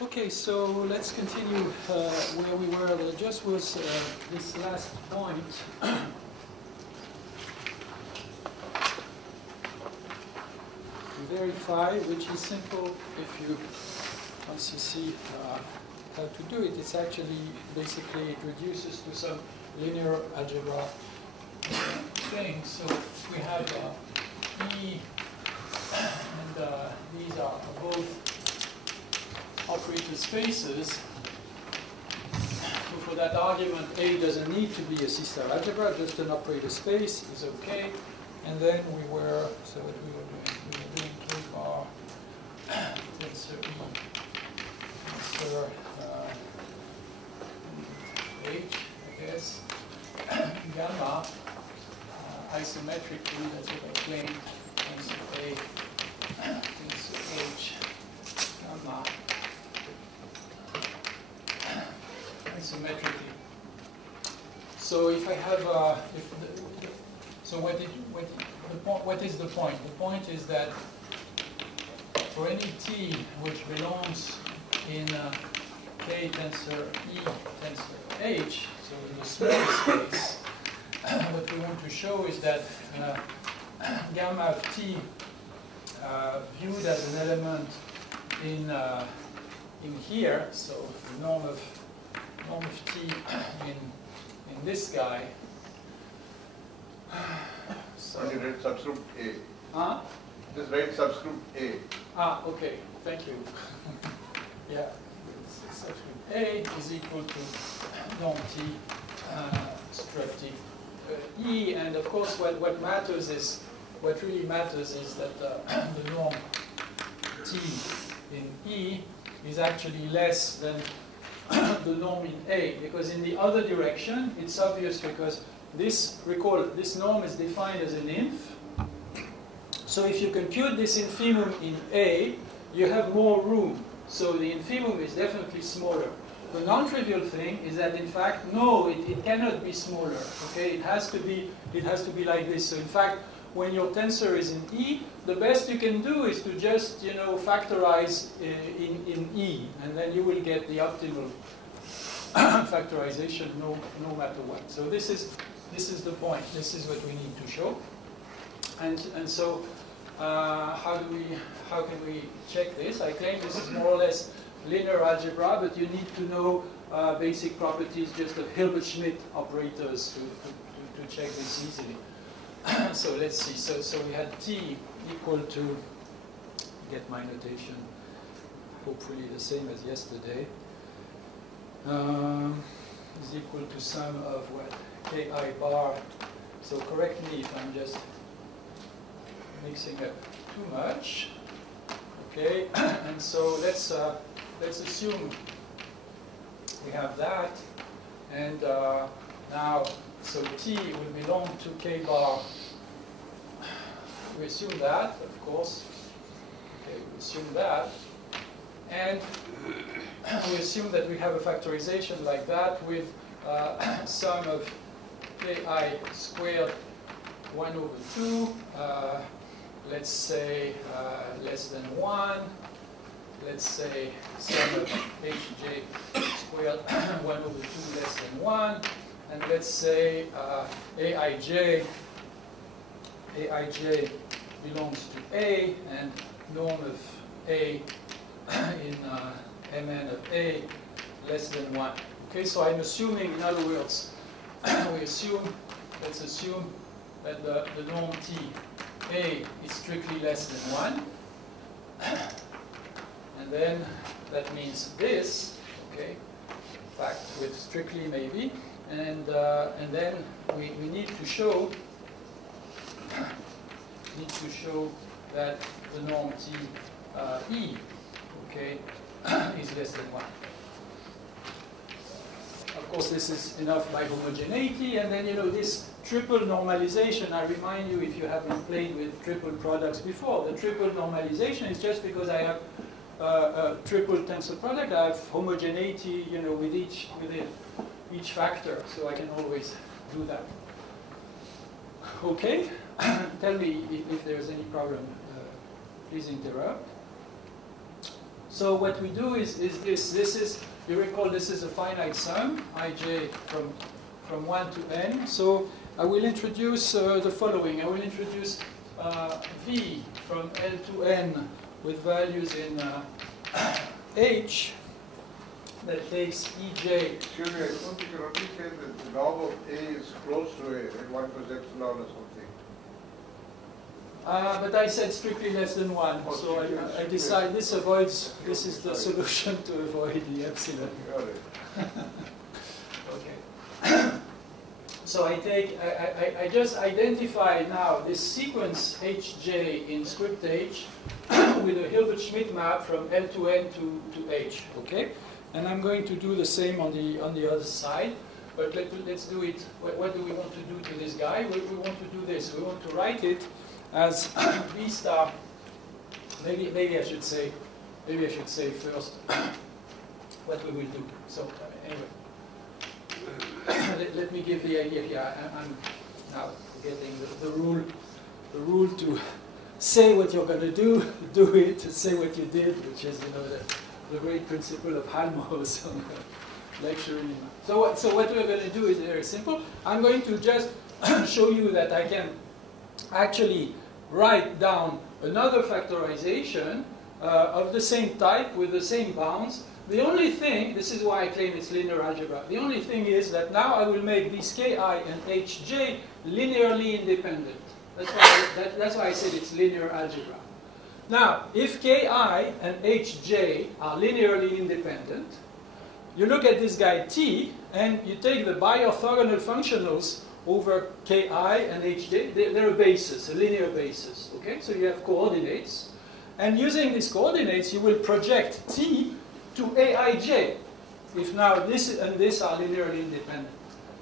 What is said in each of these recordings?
Okay, so let's continue where we were. There just was this last point. Verify, which is simple if you once you see how to do it. It's actually basically it reduces to some linear algebra thing. So we have E, and these are both operator spaces. So for that argument, A doesn't need to be a C-star algebra, just an operator space is okay. And then we were, so what we were doing K-bar tensor E, tensor H, I guess, gamma, isometrically, that's what I claimed, tensor A, tensor H, gamma, isometrically. So if I have, so what is the point? The point is that for any t which belongs in K tensor E tensor H, so in the small space, what we want to show is that gamma of t viewed as an element in here, so the norm of t in this guy. So you read subscript A. Huh? Just write subscript A. Ah, okay. Thank you. Yeah. Subscript A is equal to norm t strep t E, and of course what really matters is that the norm t in E is actually less than the norm in A, because in the other direction it's obvious, because recall this norm is defined as an inf. So if you compute this infimum in A, you have more room. So the infimum is definitely smaller. The non-trivial thing is that in fact, no, it cannot be smaller. Okay, it has to be like this. So in fact, when your tensor is in E, the best you can do is to just factorize in E, and then you will get the optimal factorization no matter what. So this is the point. This is what we need to show. And so how can we check this? I claim this is more or less linear algebra, but you need to know basic properties just of Hilbert-Schmidt operators to check this easily. So let's see. So we had t equal to, get my notation, hopefully the same as yesterday, is equal to sum of what? Ki bar. So correct me if I'm just mixing up too much. Okay, and so let's assume we have that, and now so t will belong to K bar. We assume that, of course. Okay, we assume that, and we assume that we have a factorization like that with sum of Ki squared 1 over 2. Let's say less than 1. Let's say sum of hj squared 1 over 2 less than 1. And let's say aij belongs to A, and norm of A in Mn of A less than 1. Okay, so I'm assuming, in other words, let's assume that the norm T A is strictly less than 1. And then that means this, okay, in fact with strictly maybe, and then we need to show that the norm T E, okay, is less than 1. Of course, this is enough by homogeneity, and then this triple normalization. I remind you, if you haven't played with triple products before, the triple normalization is just because I have a triple tensor product. I have homogeneity, with each factor, so I can always do that. Okay, tell me if there's any problem. Please interrupt. So what we do is this. This is, you recall, this is a finite sum, ij from 1 to n. So I will introduce the following. I will introduce v from L to n with values in h that takes ej. Excuse me, I don't think you already said that the log of A is close to A, right? 1 plus epsilon or something. But I said strictly less than 1, Oh, so I strictly decide this avoids, this is the solution to avoid the epsilon. Got it. Okay. So I take, I just identify now this sequence hj in script h with a Hilbert-Schmidt map from L to n to h, okay? And I'm going to do the same on the other side, but let's do it. What do we want to do to this guy? We want to do this. We want to write it as v star. Maybe I should say first what we will do. So anyway. Let me give the idea here. I'm now getting the rule to say what you're going to do it, say what you did, which is, you know, the great principle of Halmos on lecturing. So what we're going to do is very simple. I'm going to just show you that I can actually write down another factorization of the same type with the same bounds. The only thing, this is why I claim it's linear algebra, the only thing is that now I will make these ki and hj linearly independent. That's why I said it's linear algebra. Now, if ki and hj are linearly independent, you look at this guy t, and you take the bi-orthogonal functionals over ki and hj, they're a basis, a linear basis. Okay, so you have coordinates. And using these coordinates, you will project t to aij, if now this and this are linearly independent.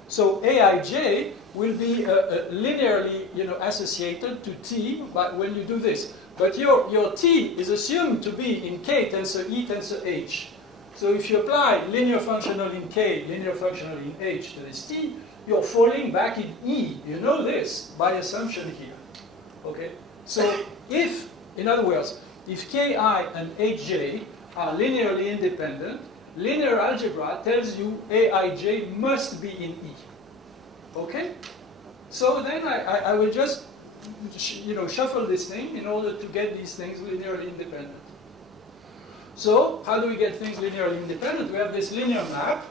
So aij will be linearly, you know, associated to t, but when you do this. But your t is assumed to be in k tensor e tensor h. So if you apply linear functional in k, linear functional in h to this t, you're falling back in e. You know this by assumption here. Okay? So if, in other words, if ki and hj are linearly independent, linear algebra tells you aij must be in E. Okay? So then I will just shuffle this thing in order to get these things linearly independent. So how do we get things linearly independent? We have this linear map,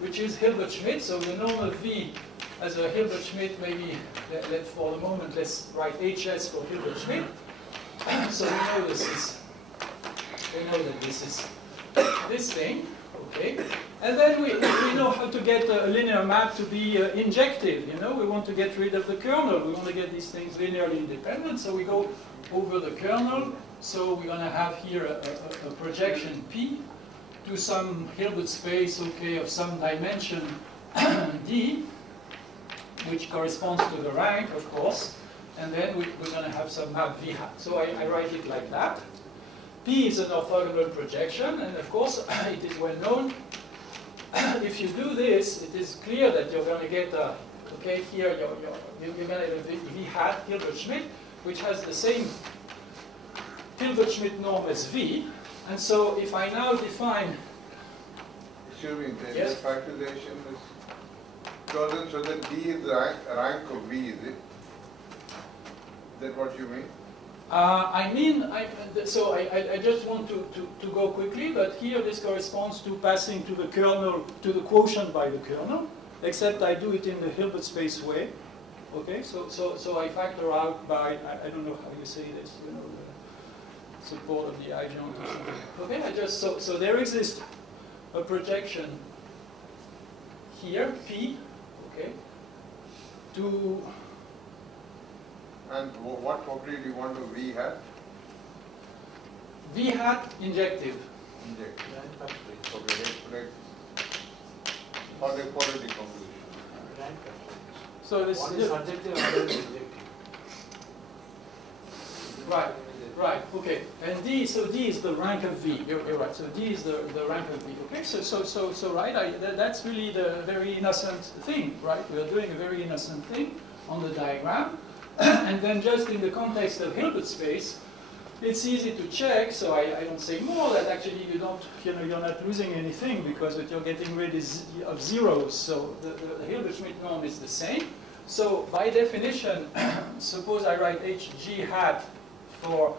which is Hilbert-Schmidt. So the normal V as a Hilbert-Schmidt, maybe for the moment let's write HS for Hilbert-Schmidt. So we know this is. We know that this is this thing, okay? And then we know how to get a linear map to be injective, you know? We want to get rid of the kernel. We want to get these things linearly independent, so we go over the kernel. So we're going to have here a projection P to some Hilbert space, okay, of some dimension D, which corresponds to the rank, of course. And then we're going to have some map V hat. So I write it like that. P is an orthogonal projection, and of course, it is well known. If you do this, it is clear that you're going to get, okay, here you're going to get a V hat Hilbert-Schmidt, which has the same Hilbert-Schmidt norm as V. And so if I now define... Excuse me, the yes? factorization is chosen so that D is the rank of V, is it? Is that what you mean? I just want to go quickly, but here this corresponds to passing to the kernel, to the quotient by the kernel, except I do it in the Hilbert space way. Okay, so I factor out by, I don't know how you say this, you know, the support of the adjoint or something. Okay, I just, so there exists a projection here, P, okay, to... And what property do you want to V hat? V hat injective. Injective. Okay, let's or the quality composition. So this one is subjective and other is subjective. Right, okay. And D, so D is the rank of V. You're right. So D is the rank of V. Okay, so right, that's really the very innocent thing, right? We are doing a very innocent thing on the diagram. And then just in the context of Hilbert space, it's easy to check, so I don't say more, that actually you don't, you're not losing anything because what you're getting rid of zeros. So the Hilbert-Schmidt norm is the same. So by definition, suppose I write hg hat for,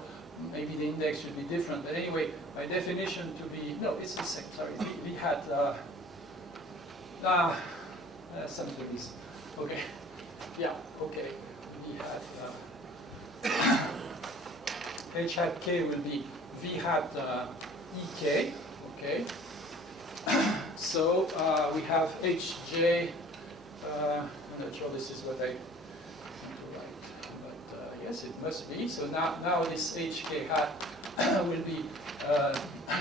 maybe the index should be different, but anyway, by definition to be, no, it's the same, sorry, v hat, something is, okay, yeah, okay, v hat, h hat k will be v hat ek, okay. So we have hj, I'm not sure this is what I want to write, but yes, it must be. So now this hk hat will be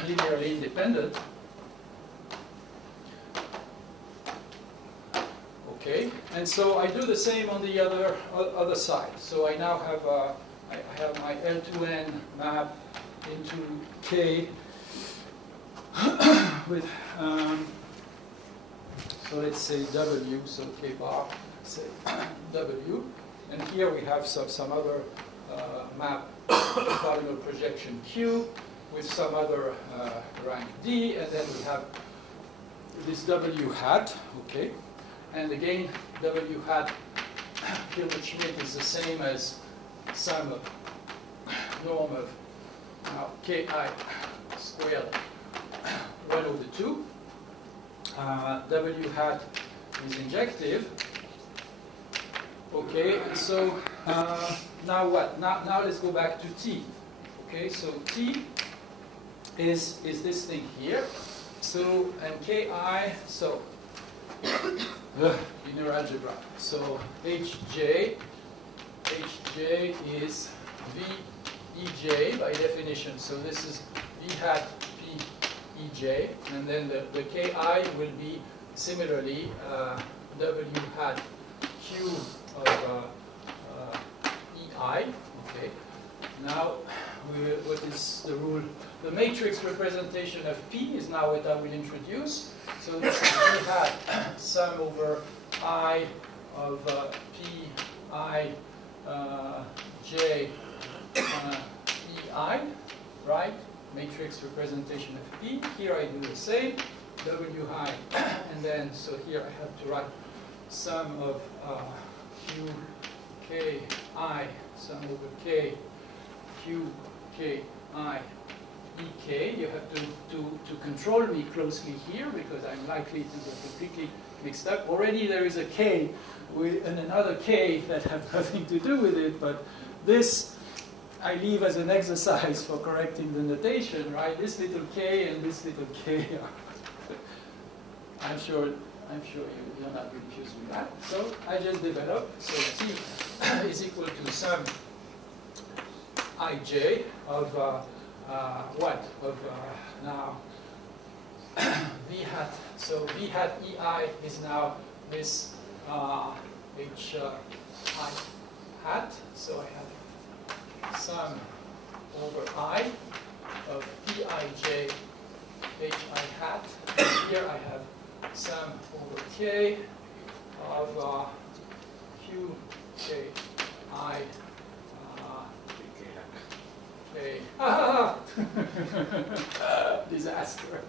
linearly independent. Okay, and so I do the same on the other side. So I now have I have my L2N map into K with so let's say W, so K bar, say W, and here we have some other map orthogonal projection Q with some other rank D, and then we have this W hat, okay, and again W hat Hilbert-Schmidt is the same as sum of norm of now Ki squared 1 over 2. W hat is injective. Okay, and so now what? Now let's go back to T. Okay, so T is this thing here. So, and Ki, so linear algebra. So Hj is Vej by definition. So this is V hat P Ej, and then the Ki will be similarly W hat Q of Ei. Okay. Now, what is the rule? The matrix representation of P is now what I will introduce. So this is V hat sum over I of P I J Ei, right? Matrix representation of P. Here I do the same. W I, and then so here I have to write sum of Q K I sum over K Q K I E K. You have to control me closely here because I'm likely to get completely mixed up. Already there is a K and another K that have nothing to do with it, but this I leave as an exercise for correcting the notation, right? This little K and this little K are I'm sure you're not confused with that. So I just develop. So T is equal to sum Ij of what? Of now V hat. So V hat Ei is now this H I hat. So I have sum over I of Eij Hi hat. And here I have sum over K of Q K I K. Disaster.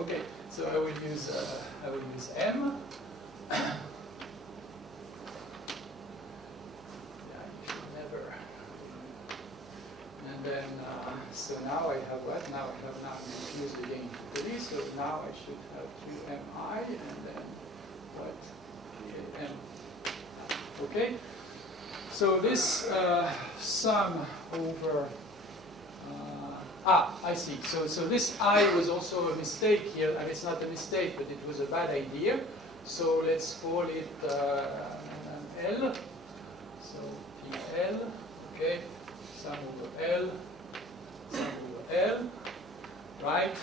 Okay, so I will use M. And then, so now I have what? Now I have now confused again totally. So now I should have QMI and then what? KM. Okay. So this sum over. I see. So this I was also a mistake here. I mean, it's not a mistake, but it was a bad idea. So let's call it L. So PL. Okay. Sum over L, sum over L, right?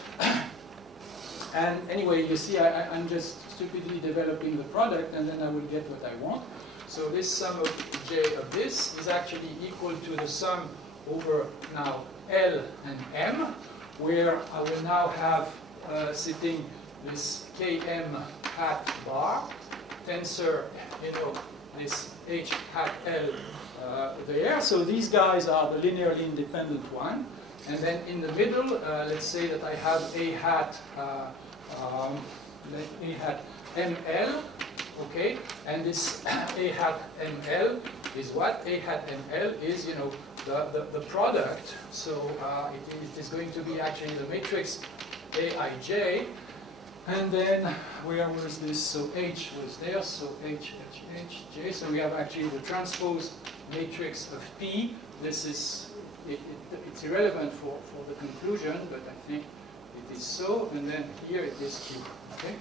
And anyway, you see, I'm just stupidly developing the product, and then I will get what I want. So this sum of J of this is actually equal to the sum over now L and M, where I will now have sitting this Km hat bar tensor, this H hat L there. So these guys are the linearly independent one. And then in the middle, let's say that I have A hat ML, okay? And this A hat ML is what? A hat ML is, you know, the product. So it is going to be actually the matrix Aij. And then where was this? So H was there, so H, J. So we have actually the transpose matrix of P. This is, it's irrelevant for the conclusion, but I think it is so. And then here it is Q, okay?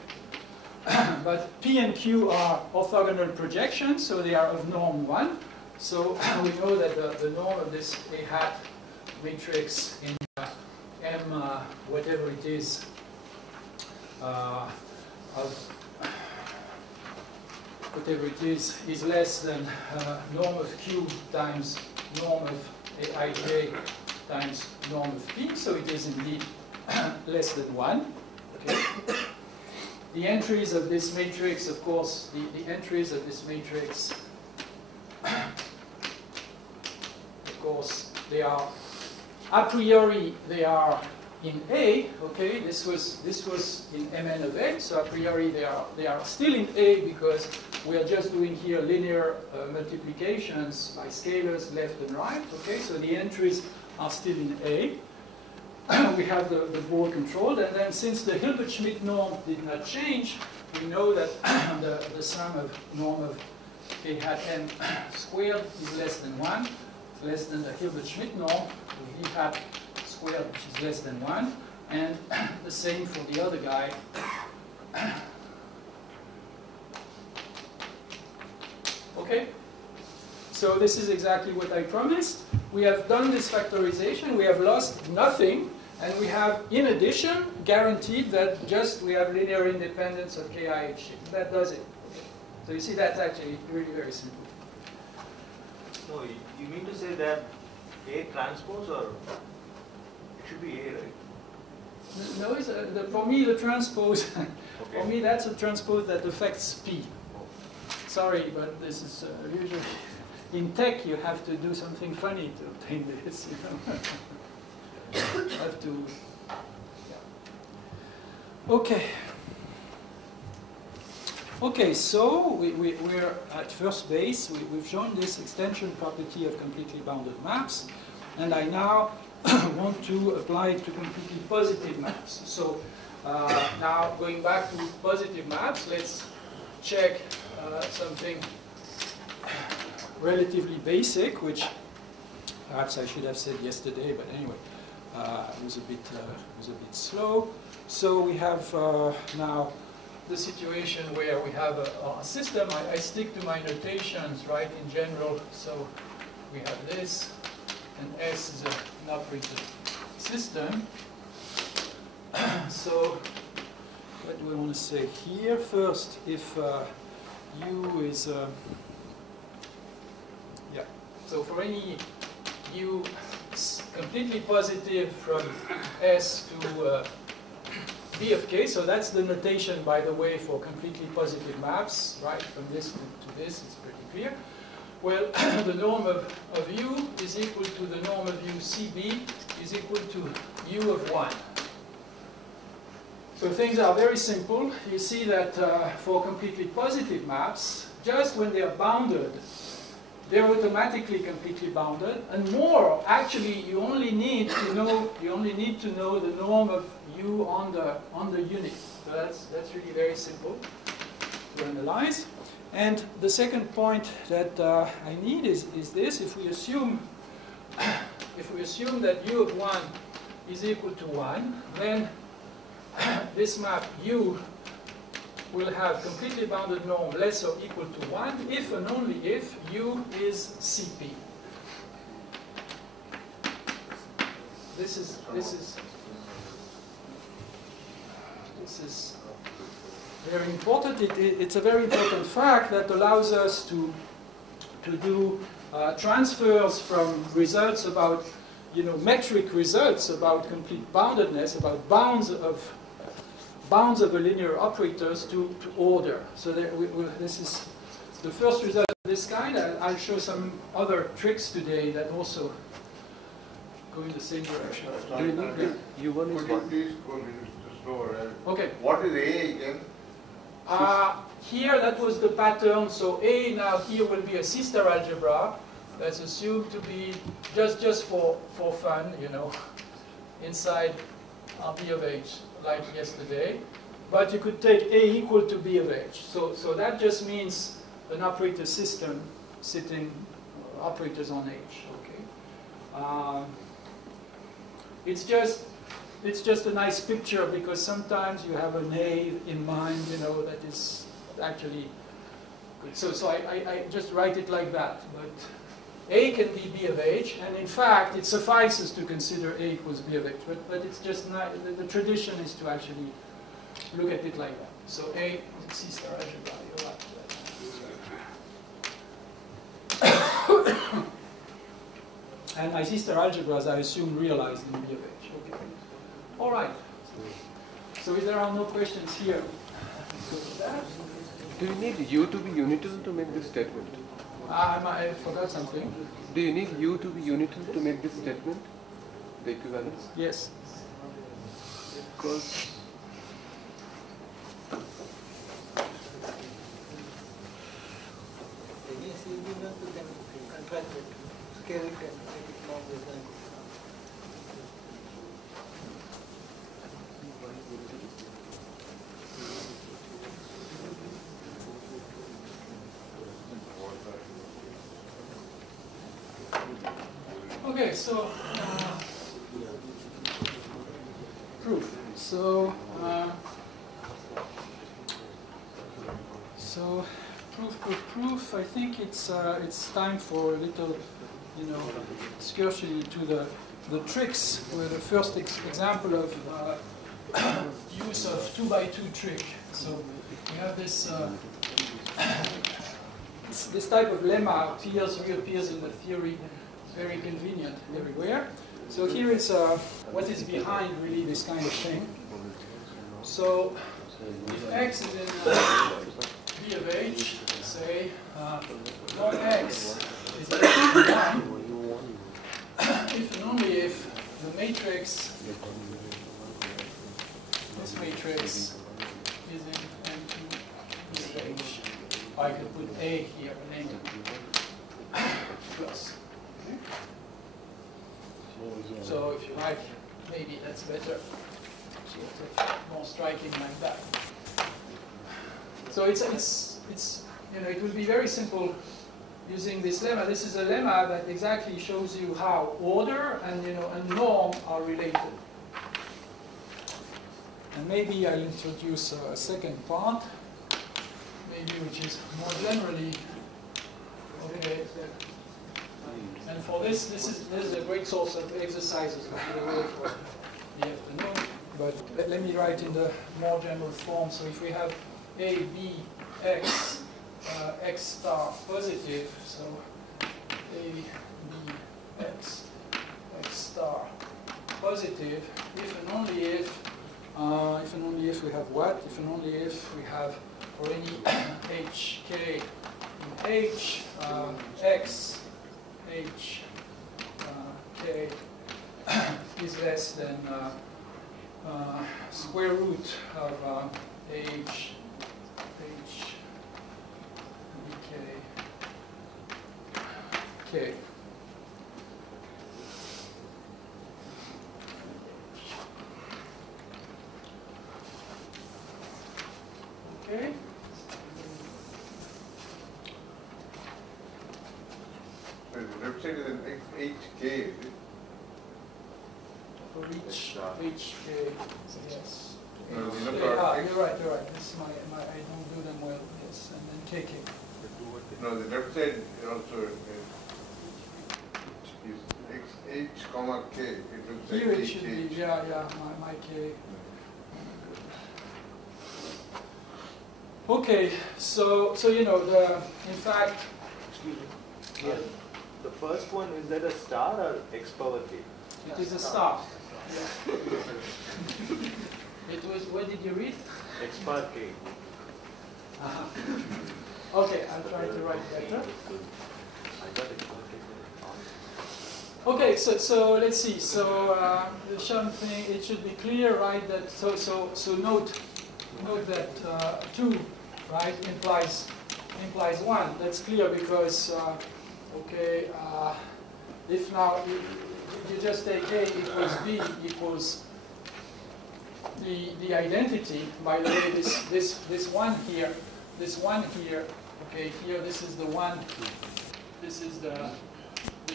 But P and Q are orthogonal projections, so they are of norm 1. So we know that the norm of this A hat matrix in M, whatever it is, is less than norm of Q times norm of Aij times norm of P, so it is indeed less than 1. Okay. The entries of this matrix, of course, the entries of this matrix, of course, they are, a priori, they are in A, okay, this was in Mn of A, so a priori they are still in A because we are just doing here linear multiplications by scalars left and right, okay, so the entries are still in A. We have the ball controlled, and then since the Hilbert-Schmidt norm did not change, we know that the sum of norm of K hat M squared is less than 1, it's less than the Hilbert-Schmidt norm of V hat squared, which is less than 1, and the same for the other guy. Okay? So this is exactly what I promised. We have done this factorization, we have lost nothing, and we have, in addition, guaranteed that just we have linear independence of KIH. That does it. So you see, that's actually really very simple. No, you mean to say that A transpose, or it should be A, right? No, for me the transpose, Okay. for me that's a transpose that affects P. Sorry, but this is usually, in tech you have to do something funny to obtain this, you know. You have to, yeah. Okay. Okay, so we're at first base. We've shown this extension property of completely bounded maps, and I now want to apply it to completely positive maps. So now going back to positive maps, let's check something relatively basic, which perhaps I should have said yesterday, but anyway, it was a bit slow. So we have now the situation where we have a system. I stick to my notations, right, in general. So we have this, and S is an operator system. So what do we want to say here? First, if U is, yeah, so for any U completely positive from S to B of K, so that's the notation, by the way, for completely positive maps, right, from this to this, it's pretty clear. Well, the norm of U is equal to the norm of U CB is equal to U of 1. So things are very simple. You see that for completely positive maps, just when they are bounded, they're automatically completely bounded. And more, actually, you only need to know the norm of U on the unit. So that's really very simple to analyze. And the second point that I need is this: if we assume that U of 1 is equal to 1, then this map U will have completely bounded norm less or equal to 1 if and only if U is CP. This is very important. It's a very important fact that allows us to do transfers from results about, metric results about complete boundedness, about bounds of a linear operators to order. So this is the first result this kind. I'll show some other tricks today that also go in the same direction. Do you need Yeah. U1 is what? Please go a little slower. Okay. What is A again? Here that was the pattern, so A now here will be a sister algebra. That's assumed to be just for fun, you know, inside B of H, like yesterday. But you could take A equal to B of H. So that just means an operator system sitting operators on H. Okay. It's just a nice picture because sometimes you have an A in mind, you know, that is actually good. So I just write it like that. But A can be B of H, and in fact, it suffices to consider A equals B of H. But it's just not, the tradition is to actually look at it like that. So A is a C star algebra. You're right. And my sister algebras, I assume, realized in B of H. Okay. All right. So if there are no questions here, do you need U to be unital to make this statement? I forgot something. Do you need U to be unital to make this statement? The equivalence? Yes. Because okay, so proof. So proof. I think it's time for a little, you know, excursion into the tricks. With the first example of use of 2x2 trick. So we have this this type of lemma reappears in the theory. It's very convenient everywhere. So here is what is behind really this kind of thing. So if x is in B of H, say log x is equal to 1, if and only if the matrix, this matrix is in M2 B of H. I could put A here, an A plus. So if you like, maybe that's better, sort of more striking like that. So it's you know, it will be very simple using this lemma. This is a lemma that exactly shows you how order and, you know, and norm are related. And maybe I'll introduce a second part, maybe which is more generally okay. And for this is a great source of exercises, by the way, for the afternoon. But let me write in the more general form. So if we have A, B, X, X star positive, so A, B, X, X star positive, if and only if we have what? If and only if we have for any HK in H, X, H, K is less than square root of H, K. Okay. The left side is an HK, is it? For each HK, yes. No, H, the K. number You're right. This is my I don't do them well. Yes, and then KK. No, the left side also is H comma K. It will say Here it H, should H. be, yeah, my K. Okay, so you know, in fact, Excuse me. The first one, is that a star or x power k? it is a star. It was, what did you read? X power k. Okay, I'll try to write better. I got it. Okay, so let's see. So something, it should be clear, right? That so note that 2, right, implies 1. That's clear because okay, if now you just take A equals B equals the identity. By the way, this one here, okay, here this is the one. This is the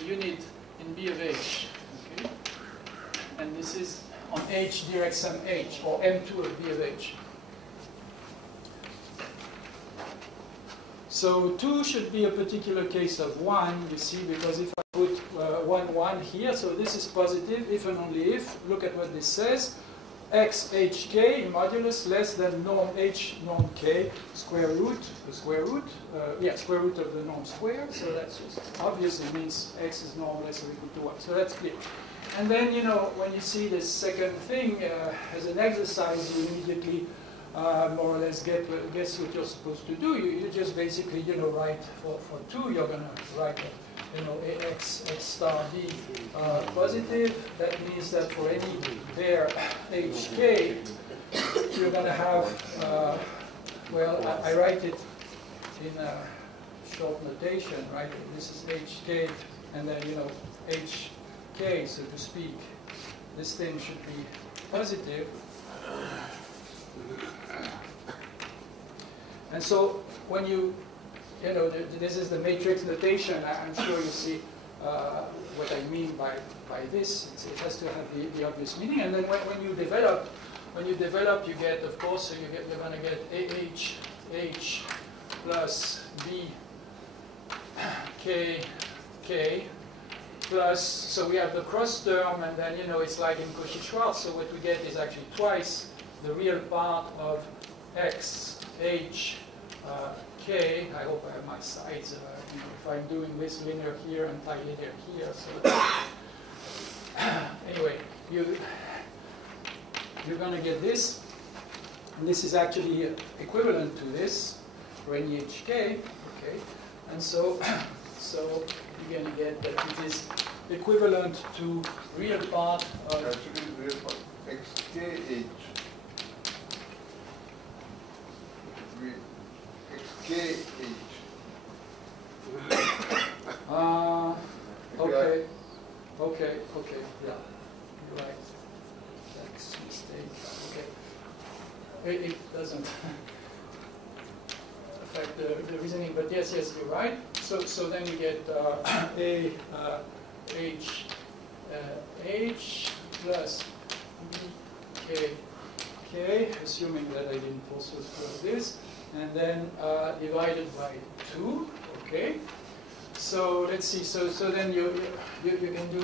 unit in B of H, okay? And this is on H direct sum H, or M2 of B of H. So 2 should be a particular case of 1, you see, because if I put 1, 1 here, so this is positive, if and only if, look at what this says, x hk modulus less than norm h norm k square root, square root of the norm square. So that's just obvious. It means x is norm less or equal to 1. So that's clear. And then, you know, when you see this second thing as an exercise, you immediately more or less guess what you're supposed to do. You just basically, you know, write for 2, you're going to write you know, x star d positive. That means that for any pair hk, you're going to have, well, I write it in a short notation, right? This is hk, and then, you know, hk, so to speak. This thing should be positive. And so when you know, this is the matrix notation. I'm sure you see what I mean by this. It has to have the obvious meaning. And then when you develop, you get, of course, so you're going to get H plus B K plus, so we have the cross term, and then, you know, it's like in Cauchy-Schwarz. So what we get is actually twice the real part of X, H, K. I hope I have my sides. You know, if I'm doing this linear here and pi linear here. So anyway, you're going to get this. And this is actually equivalent to this for any HK. Okay, and so you're going to get that it is equivalent to real part of actually real part XKH. XKH. Okay, yeah, you're right. That's a mistake. Okay, it doesn't affect the reasoning, but yes, you're right. So then you get H plus K, assuming that I didn't also close this, and then divided by 2. Okay. So let's see. So then you can do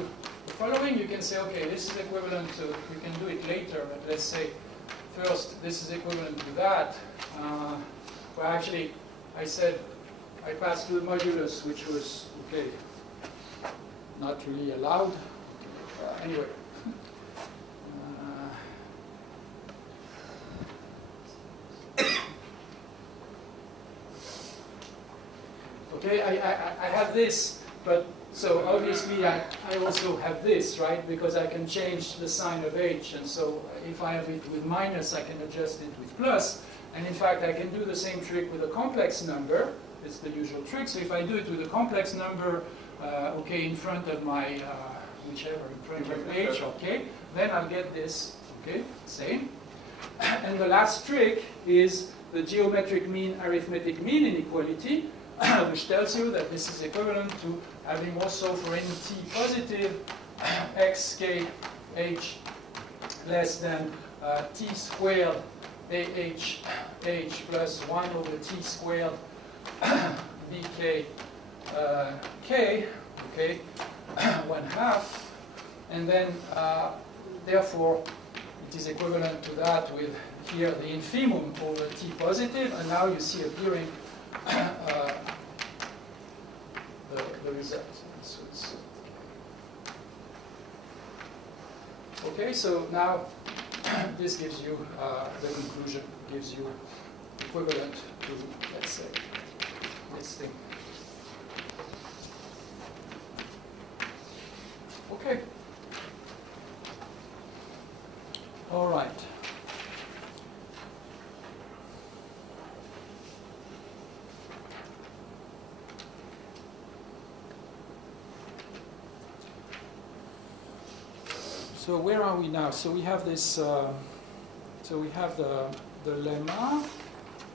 the following. You can say, okay, this is equivalent to. You can do it later, but let's say first this is equivalent to that. Well, actually, I said I passed through the modulus, which was okay, not really allowed. Anyway. Okay, I have this, but so obviously I also have this, right? Because I can change the sign of H, and so if I have it with minus, I can adjust it with plus. And in fact, I can do the same trick with a complex number. It's the usual trick. So if I do it with a complex number, okay, in front of my, whichever, in front of H, okay, then I'll get this, okay, same. And the last trick is the geometric mean arithmetic mean inequality, which tells you that this is equivalent to having also for any t positive xk h less than t squared h plus 1 over t squared bk k, okay, 1/2, and then therefore it is equivalent to that with here the infimum over t positive, and now you see appearing the result. Okay, so now this gives you the conclusion, gives you equivalent to, let's say, this thing. Okay. All right. So where are we now? So we have this. So we have the lemma,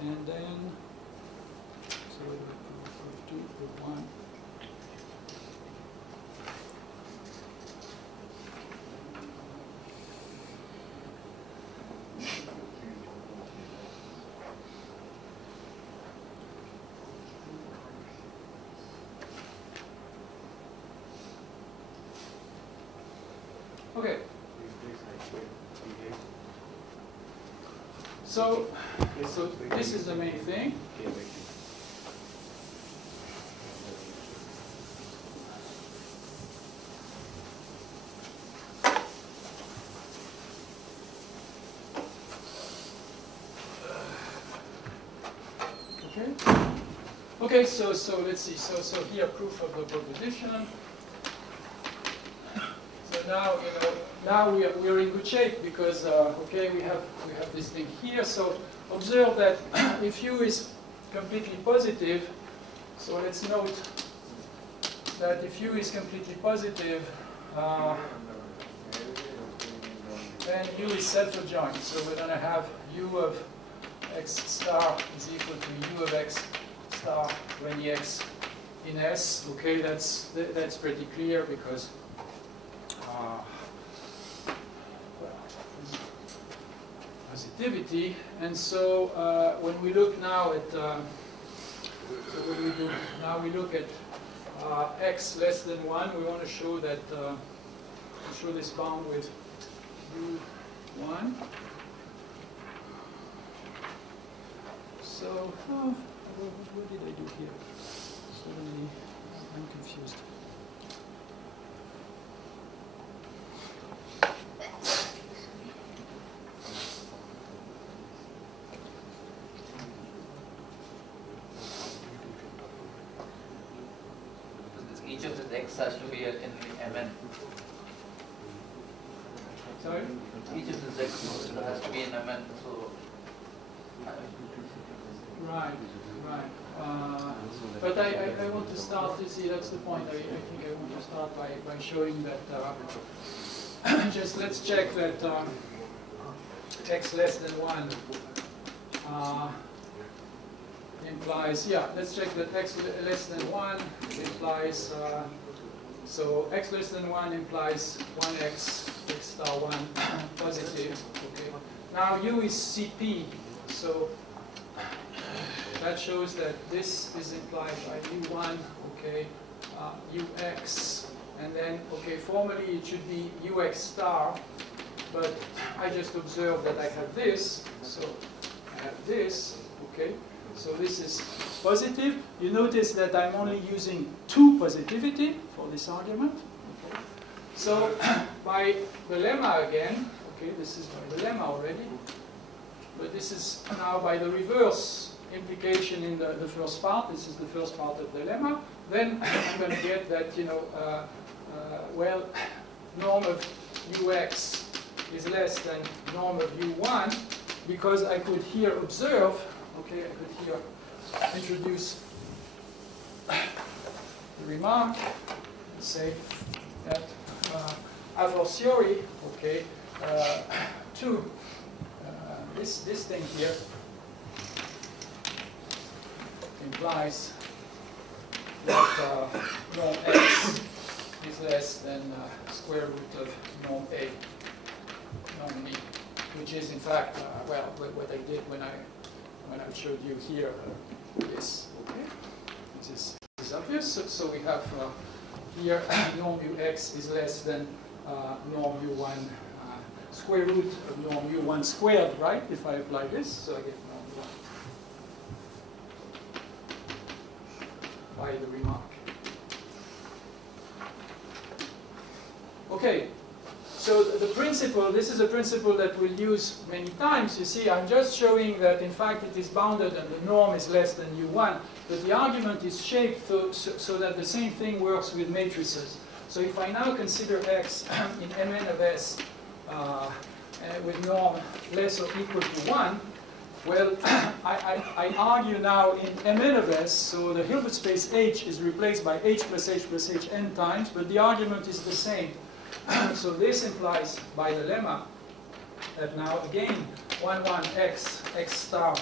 and then so the 1. Okay. So this is the main thing. Okay. Okay. So let's see. So here proof of the proposition. Now now we are in good shape because okay, we have this thing here. So observe that if U is completely positive, so let's note that if U is completely positive, then U is self-adjoint. So we're going to have U of x star is equal to U of x star when x in S. Okay, that's pretty clear because positivity, and so when we look now at we look at x less than 1, we want to show that show this bound with U1. So what did I do here? Suddenly I'm confused. Each of the x has to be in Mn. Sorry? Each of the x has to be in Mn. So. Right. But I want to start, you see, that's the point. I think I want to start by showing that, just let's check that x less than 1 implies, yeah, let's check that x less than 1 implies, so x less than 1 implies 1x, x star 1 positive. Okay. Now U is CP, so that shows that this is implied by U1, okay, Ux, and then, okay, formally it should be Ux star, but I just observed that I have this, so I have this, okay, so this is positive. You notice that I'm only using 2 positivity for this argument, okay. So by the lemma again, okay, this is by the lemma already, but this is now by the reverse implication in the first part. This is the first part of the lemma. Then I'm going to get that, well, norm of Ux is less than norm of U1 because I could here observe, okay, I could here introduce the remark and say that a fortiori, okay, this thing here implies that norm x is less than square root of norm A, norm B, which is in fact, well, what I did when I showed you here this. Okay, this is obvious. So we have here norm Ux is less than norm U1 square root of norm U1 squared, right? If I apply this, so I get norm U1 by the remark. Okay, So the principle, this is a principle that we'll use many times. You see, I'm just showing that in fact it is bounded and the norm is less than U1. But the argument is shaped so that the same thing works with matrices. So if I now consider X in Mn of S with norm less or equal to 1, well, I argue now in Mn of S, so the Hilbert space H is replaced by H plus H plus H n times, but the argument is the same. So this implies by the lemma that now again 1, 1, X star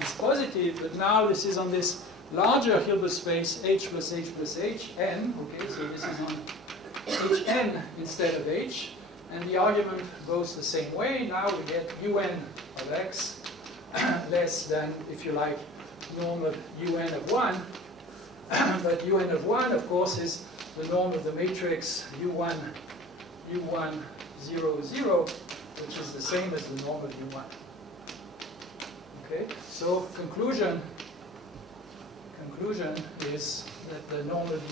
is positive, but now this is on this larger Hilbert space H plus H plus H n, okay, so this is on Hn instead of H, and the argument goes the same way. Now we get Un of X less than, if you like, norm of Un of 1, but Un of 1, of course, is the norm of the matrix U1, 0, 0, which is the same as the norm of U1. Okay, so conclusion is that the norm of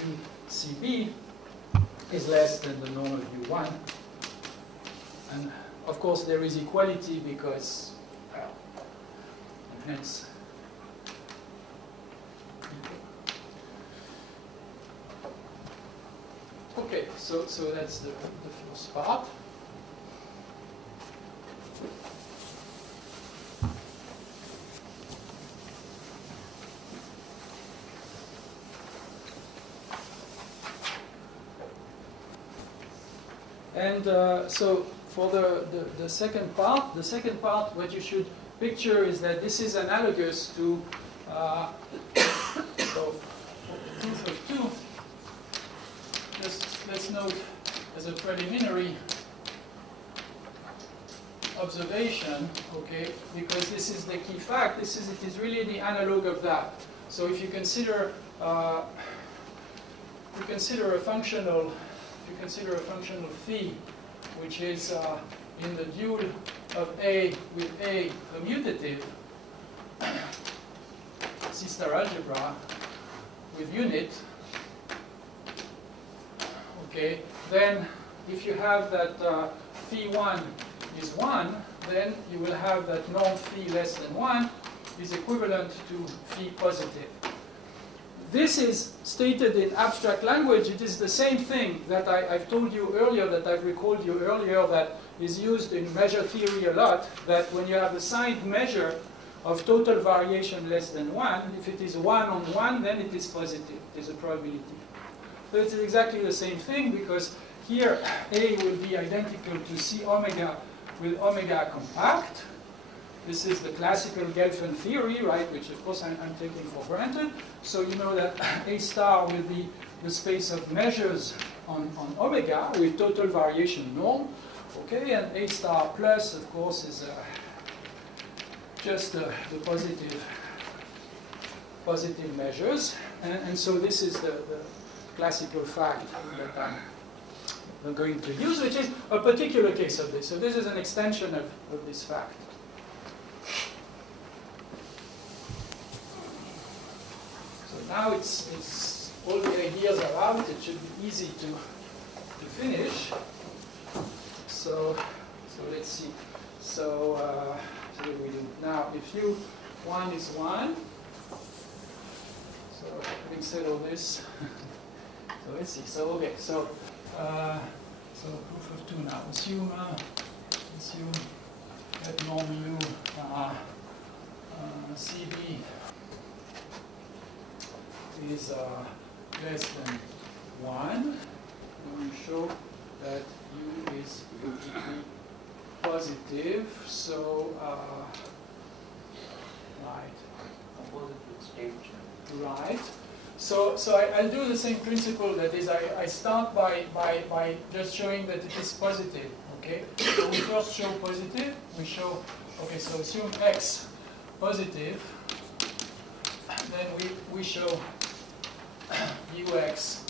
UCB is less than the norm of U1. And of course there is equality because, well, and hence. Okay, so that's the first part. And so for the second part, what you should picture is that this is analogous to so proof of 2. Let's note as a preliminary observation, okay, because this is the key fact. It is really the analog of that. So if you consider a functional phi, which is in the dual of A with A commutative, C-star algebra with unit, okay, then if you have that phi1 is 1, then you will have that norm phi less than 1 is equivalent to phi positive. This is stated in abstract language. It is the same thing that I've told you earlier, that I've recalled you earlier, that is used in measure theory a lot, that when you have a signed measure of total variation less than 1, if it is 1 on 1, then it is positive. It is a probability. So it's exactly the same thing, because here A will be identical to C omega with omega compact. This is the classical Gelfand theory, right, which of course I'm taking for granted. So you know that A star will be the space of measures on omega with total variation norm. Okay, and A star plus, of course, is just the positive measures. And so this is the classical fact that I'm going to use, which is a particular case of this. So this is an extension of this fact. Now it's all the ideas are out. It should be easy to finish. So let's see. So what do we do now? If U1 is 1, so having said all this, so let's see. So okay. So proof of 2 now. Assume that norm U CB is less than 1, and we show that U is completely positive. So, right. Compose it with state. Right. So I'll do the same principle. That is, I start by just showing that it is positive. Okay. So we first show positive. We show, okay. So assume X positive. Then we show Ux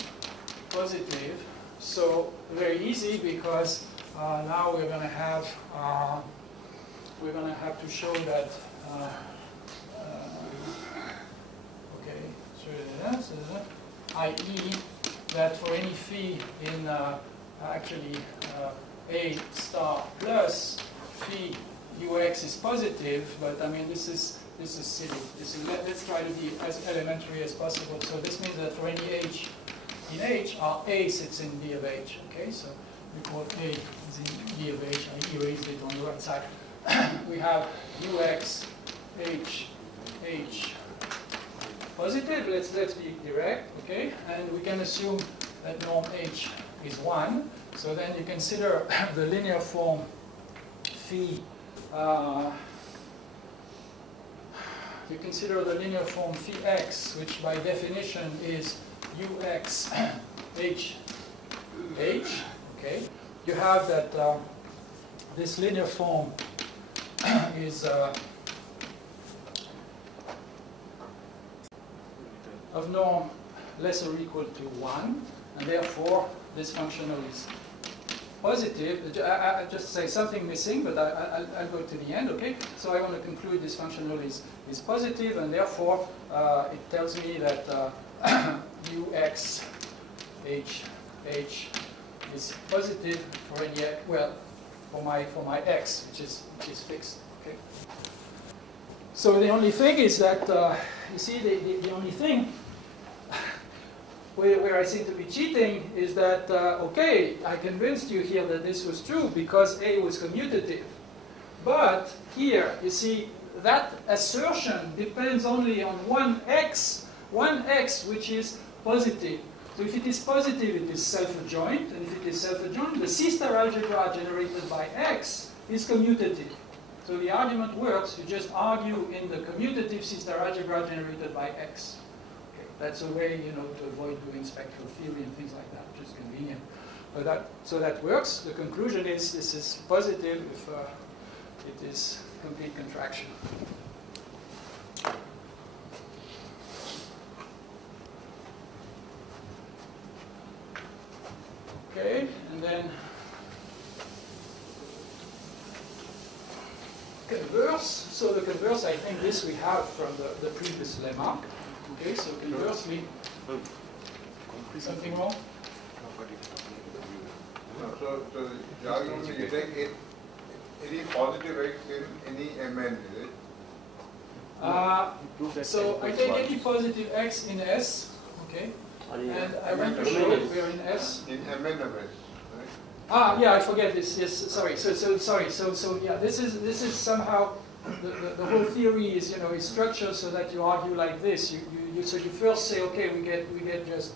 positive. So very easy, because now we're going to have to show that i.e. that for any phi in actually A star plus phi ux is positive, but I mean this is silly. Let's try to be as elementary as possible. So this means that for any h in H, our A sits in B of H. Okay, so we call A is in B of H. I erased it on the right side. We have ux h positive. Let's be direct. Okay, and we can assume that norm H is 1. So then you consider the linear form phi. You consider the linear form phi x, which by definition is ux h h. Okay, you have that this linear form is of norm less or equal to 1, and therefore this functional is positive. I just say something missing, but I'll go to the end. Okay, so I want to conclude this functional is positive, and therefore it tells me that ux h h is positive for any for my x, which is fixed. Okay. So the only thing is that you see the only thing where I seem to be cheating is that okay, I convinced you here that this was true because A was commutative, but here you see that assertion depends only on one x which is positive. So if it is positive, it is self-adjoint, and if it is self-adjoint, the C-star algebra generated by x is commutative. So the argument works, you just argue in the commutative C-star algebra generated by x. Okay, that's a way, to avoid doing spectral theory and things like that, which is convenient. But so that works. The conclusion is this is positive if it is complete contraction. Okay, and then converse. So the converse, I think this we have from the previous lemma. Okay, so conversely, something wrong? So the argument you take any positive x in any Mn, is it? So I take any positive x in S, okay, and I want to show it we're in S. In Mn of S, right? Yeah, I forget this. Yes, sorry. So yeah, this is somehow the whole theory is is structured so that you argue like this. So you first say okay, we get just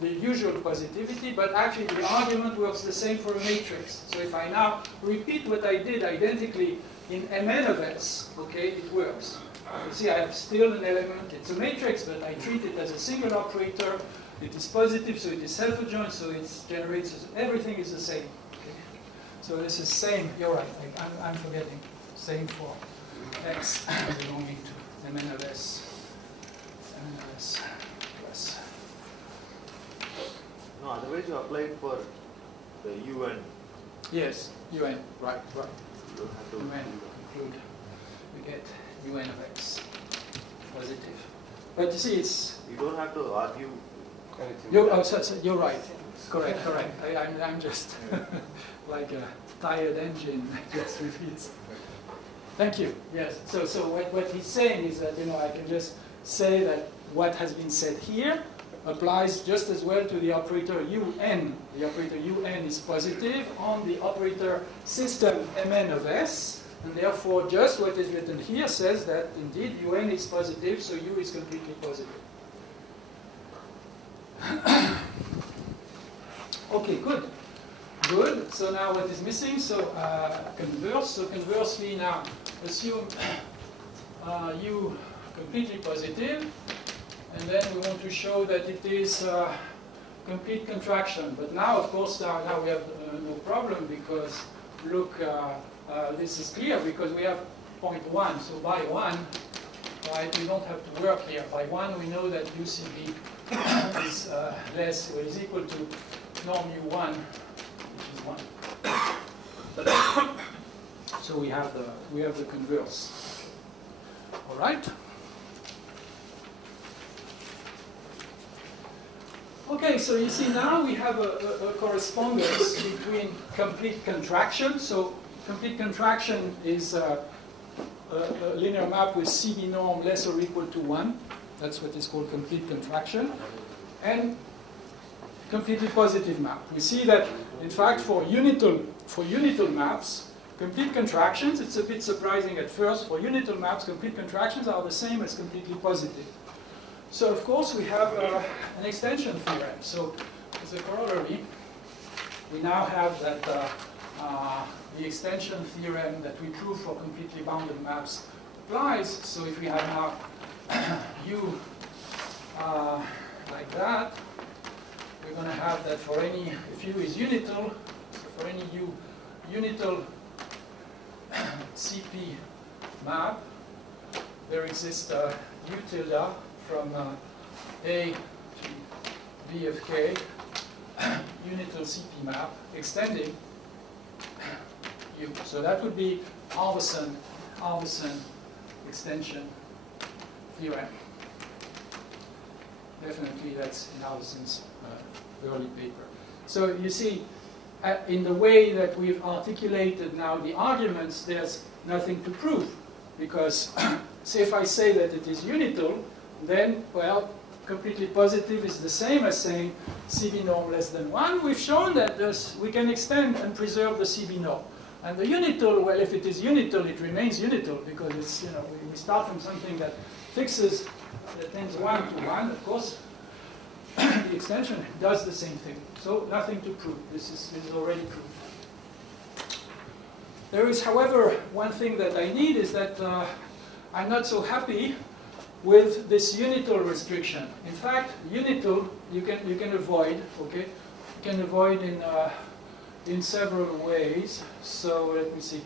the usual positivity, but actually the argument works the same for a matrix. So if I now repeat what I did identically in Mn of S, okay, it works. You see, I have still an element. It's a matrix, but I treat it as a single operator. It is positive, so it is self-adjoint, so it generates, everything is the same. Okay. So this is same, you're right, I'm forgetting. Same for x belonging to Mn of S. Mn of S plus. No, otherwise you apply it for the UN. Yes, UN, right. You don't have to UN include, we get UN of x positive. But you see, it's... You don't have to argue. You're right. Correct. I'm just like a tired engine that just repeats. Thank you. Yes. So what he's saying is that I can just say that what has been said here applies just as well to the operator UN. The operator UN is positive on the operator system Mn of S, and therefore just what is written here says that indeed UN is positive, so U is completely positive. Okay, good. So now what is missing? So converse. So conversely now assume U completely positive, and then we want to show that it is complete contraction. But now, of course, now we have no problem because look, this is clear because we have point 1. So by 1, right, we don't have to work here. By 1, we know that UCB is less or is equal to norm U1, which is 1. So we have the converse. All right. Okay, so you see now we have a correspondence between complete contraction. So complete contraction is a linear map with CB norm less or equal to 1. That's what is called complete contraction. And completely positive map. We see that, in fact, for unital maps, complete contractions, it's a bit surprising at first, for unital maps, complete contractions are the same as completely positive. So, of course, we have an extension theorem. So, as a corollary, we now have that the extension theorem that we prove for completely bounded maps applies. So, if we have now U like that, we're going to have that for any, if U is unital, so for any U unital CP map, there exists U tilde from A to B of K, unital CP map, extending U. So that would be Alverson extension theorem. Definitely that's in Alverson's early paper. So you see, in the way that we've articulated now the arguments, there's nothing to prove. Because, say if I say that it is unital, then, well, completely positive is the same as saying CB norm less than 1. We've shown that we can extend and preserve the CB norm. And the unital, well, if it is unital, it remains unital because it's, you know, we start from something that fixes, that tends 1 to 1. Of course, the extension does the same thing. So nothing to prove. This is already proved. There is, however, one thing that I need is that I'm not so happy with this unital restriction. In fact, unital you can avoid. Okay, you can avoid in several ways. So let me see.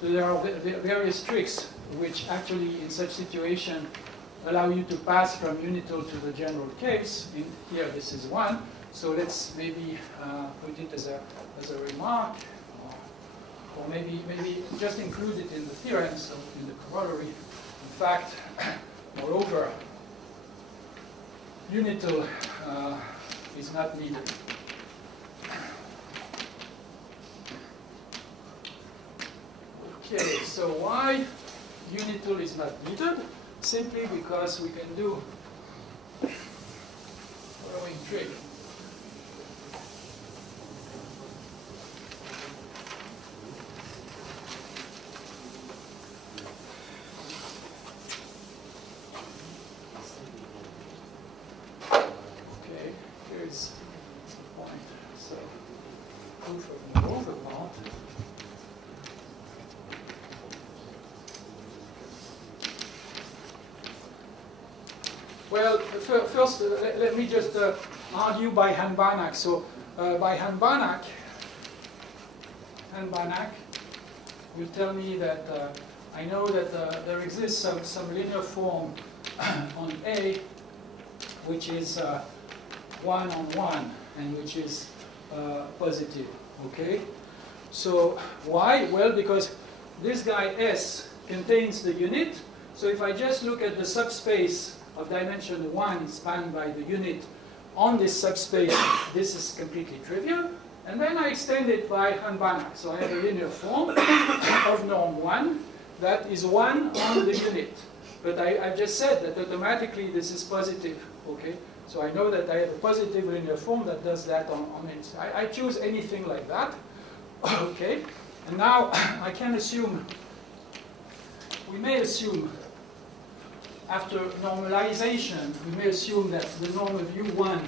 There are various tricks which actually, in such situation, allow you to pass from unital to the general case. In here, this is one. So let's maybe put it as a remark, or maybe just include it in the theorem, so in the corollary. In fact, moreover, unital is not needed. Okay, so why unital is not needed? Simply because we can do the following trick. Okay, here's the point. So, proof of the over part. Well, first, let me just argue by Han-Banach. So, by Han-Banach will tell me that I know that there exists some linear form on A, which is 1 on 1, and which is positive. Okay? So, why? Well, because this guy S contains the unit. So, if I just look at the subspace of dimension 1 spanned by the unit on this subspace, this is completely trivial. And then I extend it by Han-Banach. So I have a linear form of norm 1 that is 1 on the unit. But I just said that automatically this is positive. Okay? So I know that I have a positive linear form that does that on it. I choose anything like that. Okay? And now I can assume, we may assume, after normalization, we may assume that the norm of U1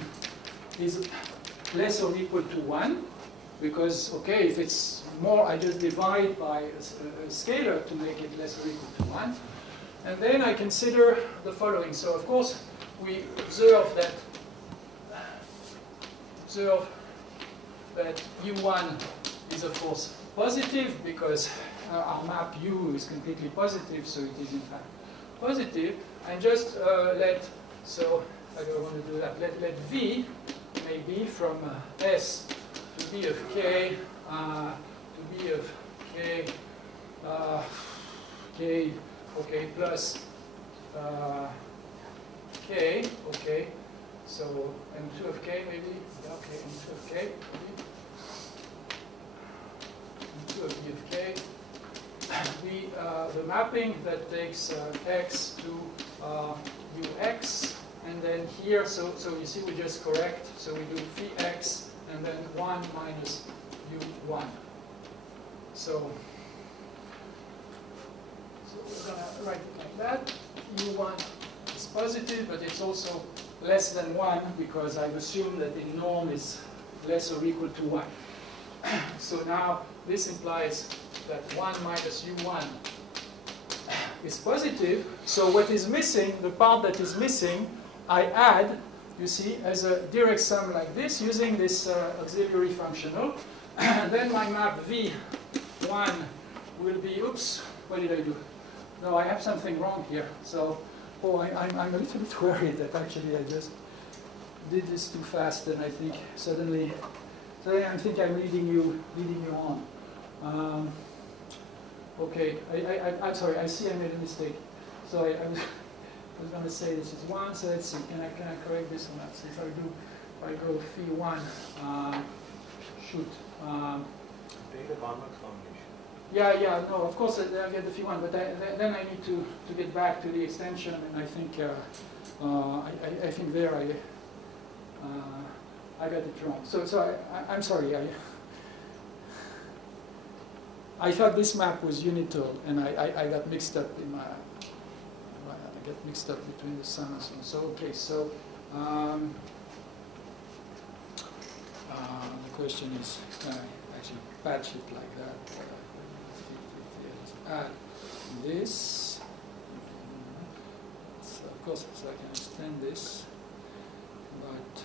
is less or equal to 1, because, okay, if it's more, I just divide by a scalar to make it less or equal to 1. And then I consider the following. So, of course, we observe that U1 is, of course, positive, because our map U is completely positive, so it is, in fact, positive, and just so I don't want to do that, let V maybe from S to B of K to B of K, K, okay, plus K, okay. So M2 of k maybe, okay, M2 of k, maybe. M2 of v of k. The mapping that takes x to ux, and then here, so you see we just correct, so we do phi x, and then 1 minus u1. So we're going to write it like that. u1 is positive, but it's also less than 1 because I've assumed that the norm is less or equal to 1. So now this implies that 1 minus u1 is positive. So what is missing, the part that is missing, I add, you see, as a direct sum like this, using this auxiliary functional. And then my map v1 will be, oops, what did I do? No, I have something wrong here. So, I'm a little bit worried that actually I just did this too fast, and I think suddenly I think I'm leading you on. Okay, I'm sorry, I see I made a mistake. So I was going to say this is 1, so let's see, can I correct this or not? So if I go phi1, shoot. Take the convex combination. Yeah, no, of course I'll get the phi1, but then I need to get back to the extension, and I think I think there I got it wrong. So I'm sorry. I thought this map was unital, and I got mixed up in my. I got mixed up between the sums. And so okay, so the question is, can I actually patch it like that? Add this. So of course, so I can extend this, but.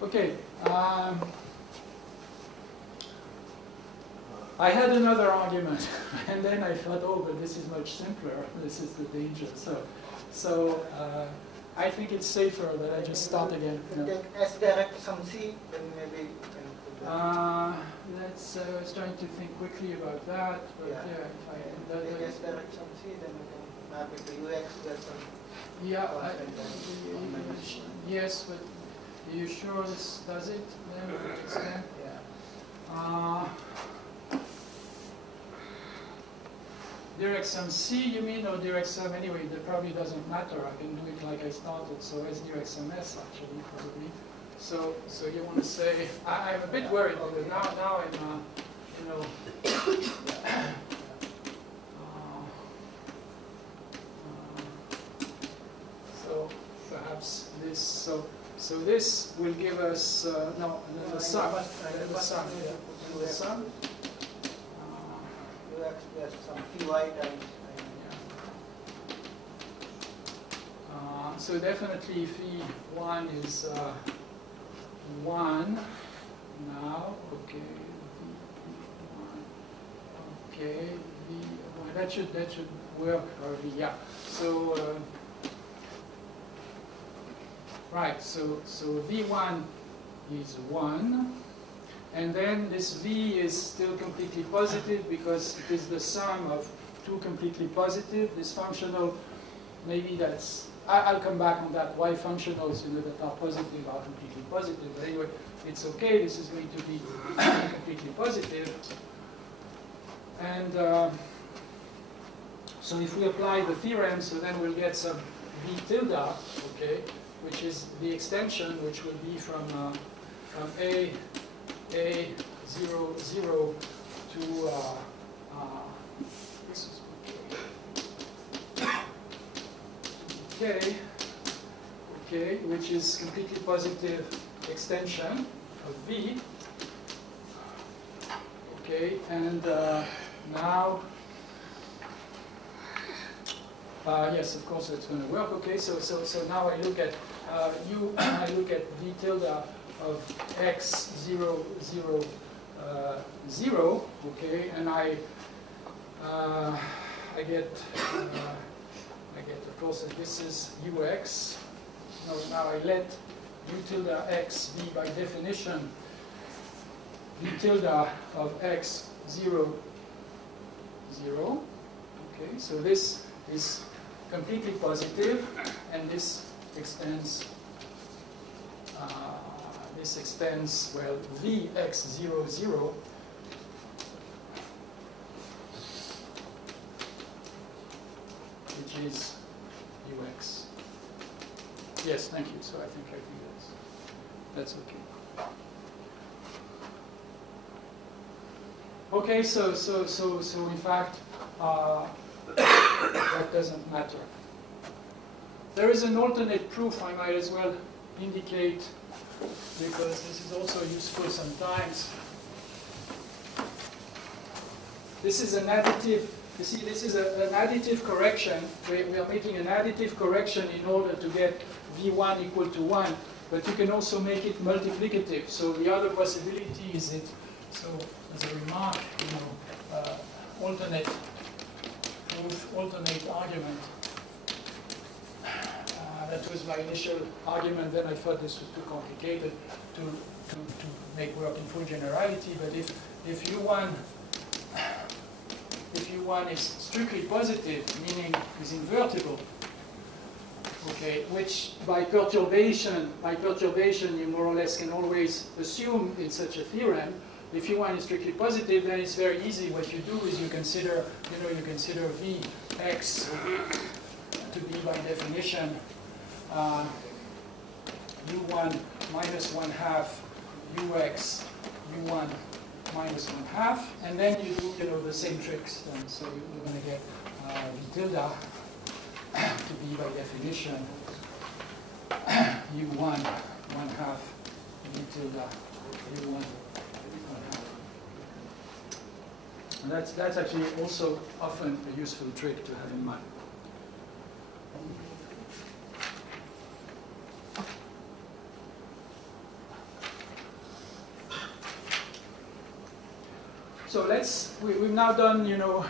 Okay. I had another argument, and then I thought, oh, but this is much simpler. This is the danger. So I think it's safer that I just start again. Take S direct some C, then maybe. I was trying to think quickly about that, but yeah, take S direct some C, then we can map it to UX. Yeah. Yes, but. Are you sure this does it then to an extent? Yeah. Direct sum C, you mean, or direct sum anyway? That probably doesn't matter. I can do it like I started. So S direct sum S actually probably. So you want to say? I'm a bit worried because now I'm you know. So perhaps this So this will give us no the sum. The sum. You express some phi times. So definitely phi1 is 1 now. Okay. Okay. V1. That should work already. Yeah. So. Right, so V1 is 1, and then this V is still completely positive because it is the sum of two completely positive. This functional, maybe that's, I'll come back on that, why functionals that are positive are completely positive. But anyway, it's okay, this is going to be completely positive. And so if we apply the theorem, so then we'll get some V tilde, okay, which is the extension, which will be from A 0, 0 to okay, which is completely positive extension of V. Okay, and now, yes, of course it's going to work. Okay, so now I look at I look at V tilde of x 0, 0, 0. Okay, and I get of course that this is ux. Now I let u tilde x be by definition v tilde of x 0, 0. Okay, so this is completely positive, and this extends. Well, vx 0, 0. Which is ux. Yes, thank you. So I think that's okay. Okay, so in fact, that doesn't matter. There is an alternate proof I might as well indicate, because this is also useful sometimes. This is an additive. You see, this is an additive correction. We are making an additive correction in order to get V1 equal to 1, but you can also make it multiplicative. So the other possibility is it, so as a remark, alternate proof, alternate argument. That was my initial argument. Then I thought this was too complicated to make work in full generality. But if U1 is strictly positive, meaning is invertible, okay, which by perturbation you more or less can always assume in such a theorem. If U1 is strictly positive, then it's very easy. What you do is you consider Vx to be by definition U1 minus 1/2 Ux U1 minus 1/2, and then you do the same tricks. And so you're going to get V tilde to be by definition U1 1/2 V tilde U1 1/2. And that's actually also often a useful trick to have in mind. So we've now done,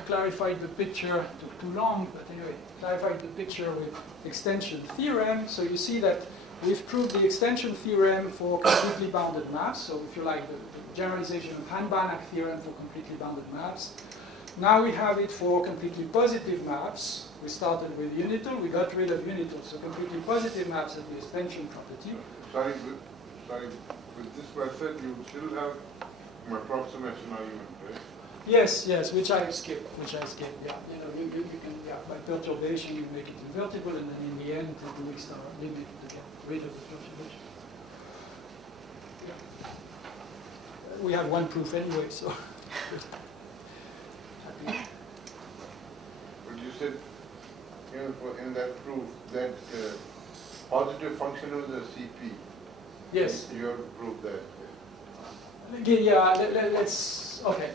clarified the picture, too long, but anyway, clarified the picture with extension theorem. So you see that we've proved the extension theorem for completely bounded maps. So if you like, the generalization of Hahn-Banach theorem for completely bounded maps. Now we have it for completely positive maps. We started with unital, we got rid of unital. So completely positive maps have the extension property. Sorry, with this method, you still have an approximation argument, right? Yes, which I skip, yeah. You can, by perturbation, you make it invertible, and then in the end, the Weeks are limit to get rid of the perturbation. Yeah. We have one proof anyway, so. But you said, in that proof, that positive function was a CP. Yes. You have to prove that. Again, yeah, let's, okay.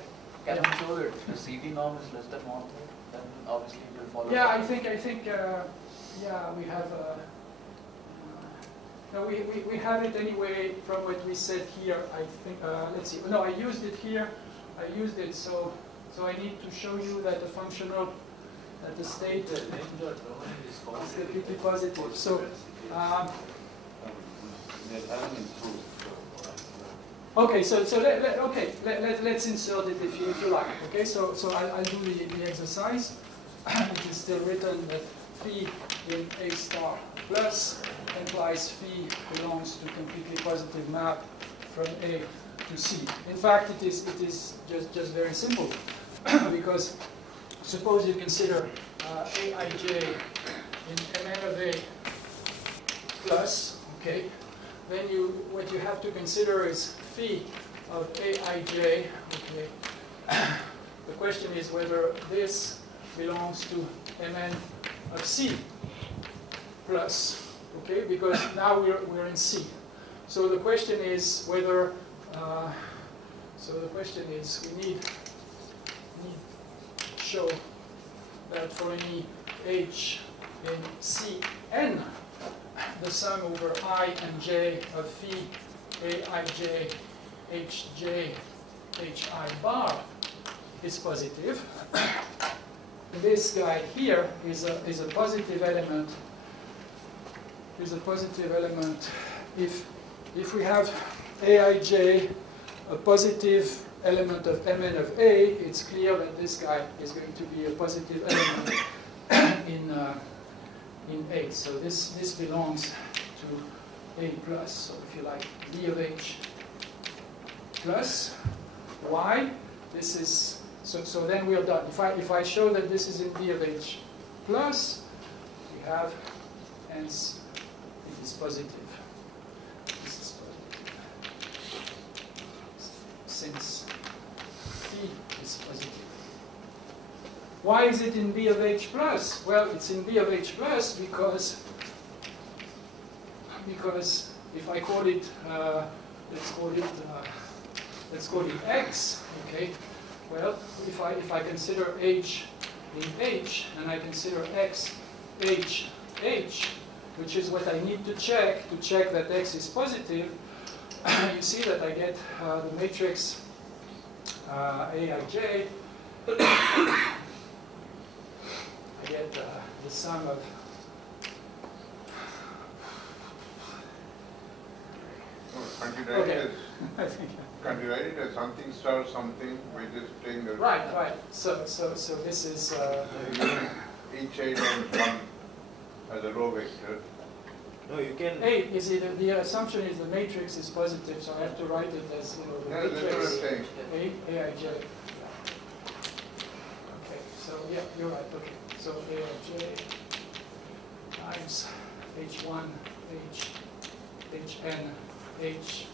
Can you show that the CT norm is less than 1/3? Then obviously it will follow. Yeah, I think, yeah, we have, no, we have it anyway from what we said here, I think, let's see, no, I used it here, so I need to show you that the functional, that the state is completely positive. So, okay, let's insert it if you like. Okay, so I'll do the exercise. It is still written that phi in A star plus implies phi belongs to completely positive map from A to C. In fact, it is just very simple because suppose you consider Aij in Mn of A plus, okay, then what you have to consider is phi of Aij, okay. The question is whether this belongs to Mn of C plus, okay, because now we're in C. So the question is whether So the question is, we need to show that for any h in Cn, the sum over I and j of phi aij hj hi bar is positive. This guy here is a positive element. Is a positive element if we have aij a positive element of Mn of A, it's clear that this guy is going to be a positive element in A. So this belongs to A plus. So if you like, B of H plus Y. This is so then we are done. If I show that this is in B of H plus, we have hence it is positive. Since phi is positive. Why is it in B of H plus? Well, it's in B of H plus because if I call it, let's call it X, okay? Well, if I consider H in H, and I consider X H H, which is what I need to check that X is positive, you see that I get the matrix Aij. I get the sum of Can't you write it as, can't you write it as something star something by just playing the right. So this is each times 1 as a row vector. No, you can. The assumption is the matrix is positive, so I have to write it as the Yeah, that's what I'm matrix saying. Aij. Okay, so yeah, you're right. Okay, so Aij times H1 Hn H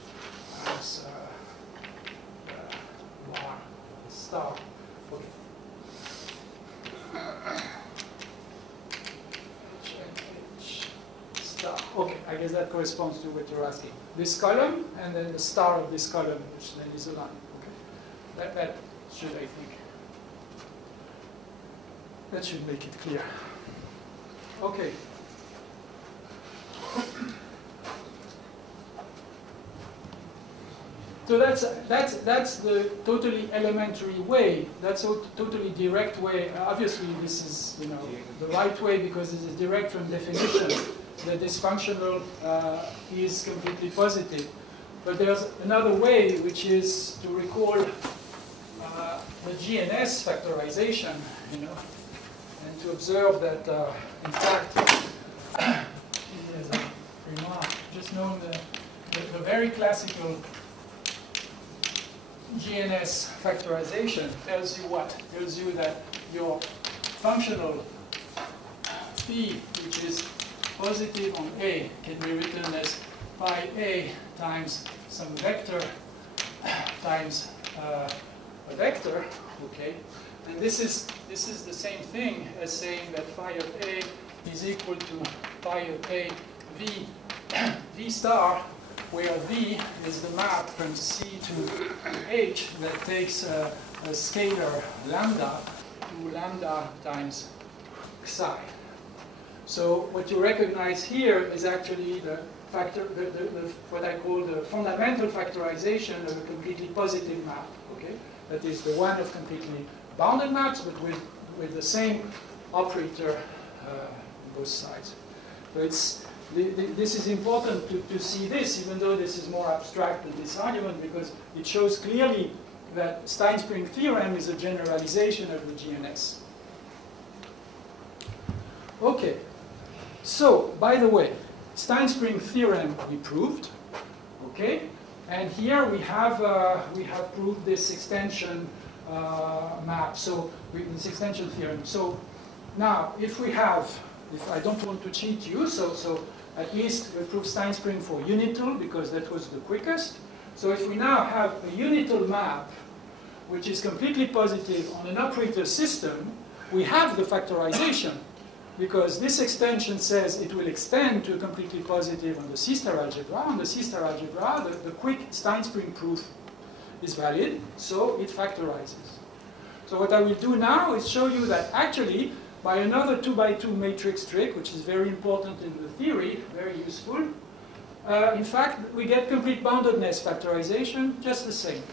times bar star. Okay. Okay, I guess that corresponds to what you're asking. This column and then the star of this column, which then is a line. Okay, that should, I think, that should make it clear. Okay. So that's the totally elementary way. That's a totally direct way. Obviously, this is the right way because it is direct from definition that this functional is completely positive. But there's another way, which is to recall the GNS factorization, and to observe that, in fact, as a remark, just know the very classical GNS factorization tells you what? Tells you that your functional phi, which is positive on A, can be written as pi A times some vector times a vector, okay? And this is the same thing as saying that phi of A is equal to pi of A V star, where V is the map from C to H that takes a scalar lambda to lambda times psi. So what you recognize here is actually the factor, what I call the fundamental factorization of a completely positive map. Okay, that is the one of completely bounded maps, but with the same operator on both sides. So this is important to see this, even though this is more abstract than this argument, because it shows clearly that Stein-Spring theorem is a generalization of the GNS. Okay, so by the way, Stein-Spring theorem we proved, okay, and here we have proved this extension map. So this extension theorem. So now, if I don't want to cheat you, so at least we proved Stein-Spring for unital because that was the quickest. So if we now have a unital map which is completely positive on an operator system, we have the factorization. because this extension says it will extend to a completely positive on the C-star algebra. On the C-star algebra, the quick Stein-Spring proof is valid, so it factorizes. So what I will do now is show you that actually, by another 2x2 matrix trick, which is very important in the theory, very useful, in fact, we get complete boundedness factorization just the same.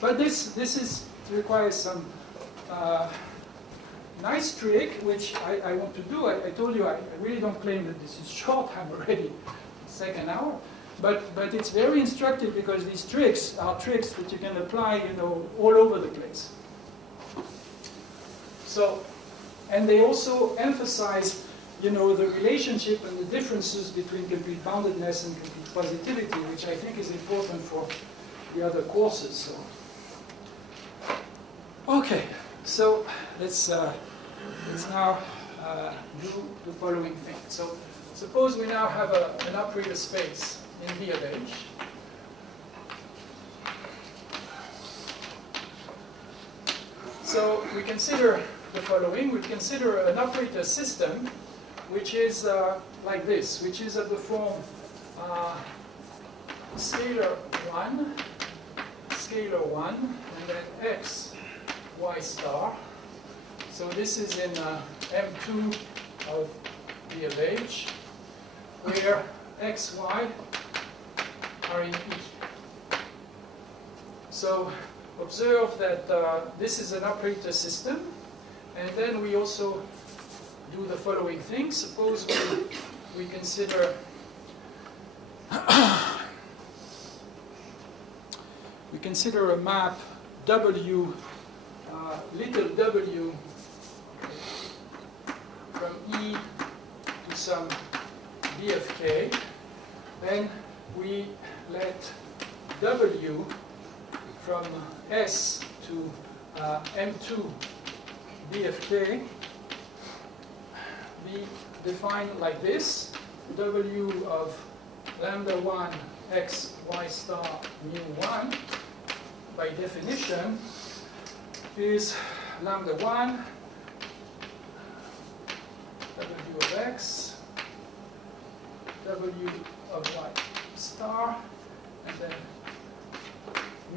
But this requires some nice trick, which I want to do. I told you I really don't claim that this is short. I'm already second hour. But it's very instructive because these tricks are tricks that you can apply, all over the place. So, and they also emphasize, the relationship and the differences between complete boundedness and complete positivity, which I think is important for the other courses. So. Okay, so let's now do the following thing. So suppose we now have an operator space in V of H. So we consider the following. We consider an operator system which is like this, which is of the form scalar 1, and then x, y star. So this is in M2 of V of H, where x, y are in E. So observe that this is an operator system, and then we also do the following thing. Suppose we consider a map W, little w, from E to some B of k. Then we let W from S to M2 B of k be defined like this. W of lambda 1 x y star mu 1 by definition is lambda 1 W of x, W of y star, and then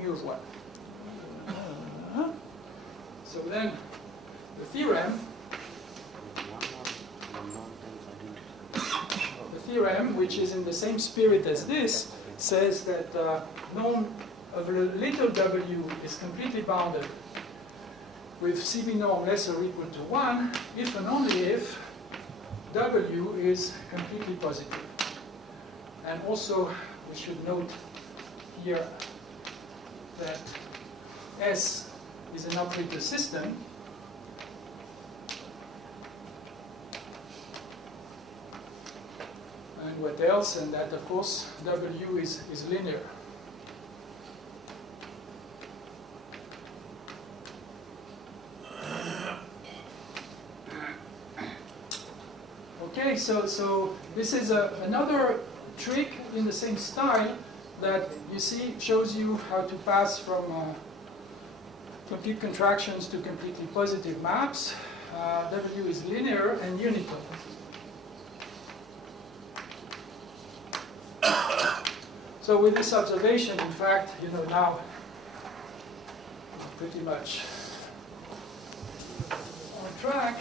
mu of 1. So then the theorem, which is in the same spirit as this, says that norm of little w is completely bounded with CB norm less or equal to 1 if and only if w is completely positive. And also we should note here that S is an operator system. And what else? And that, of course, W is linear. Okay, so this is another trick in the same style that you see shows you how to pass from complete contractions to completely positive maps. W is linear and unital. So with this observation, in fact, now pretty much on track.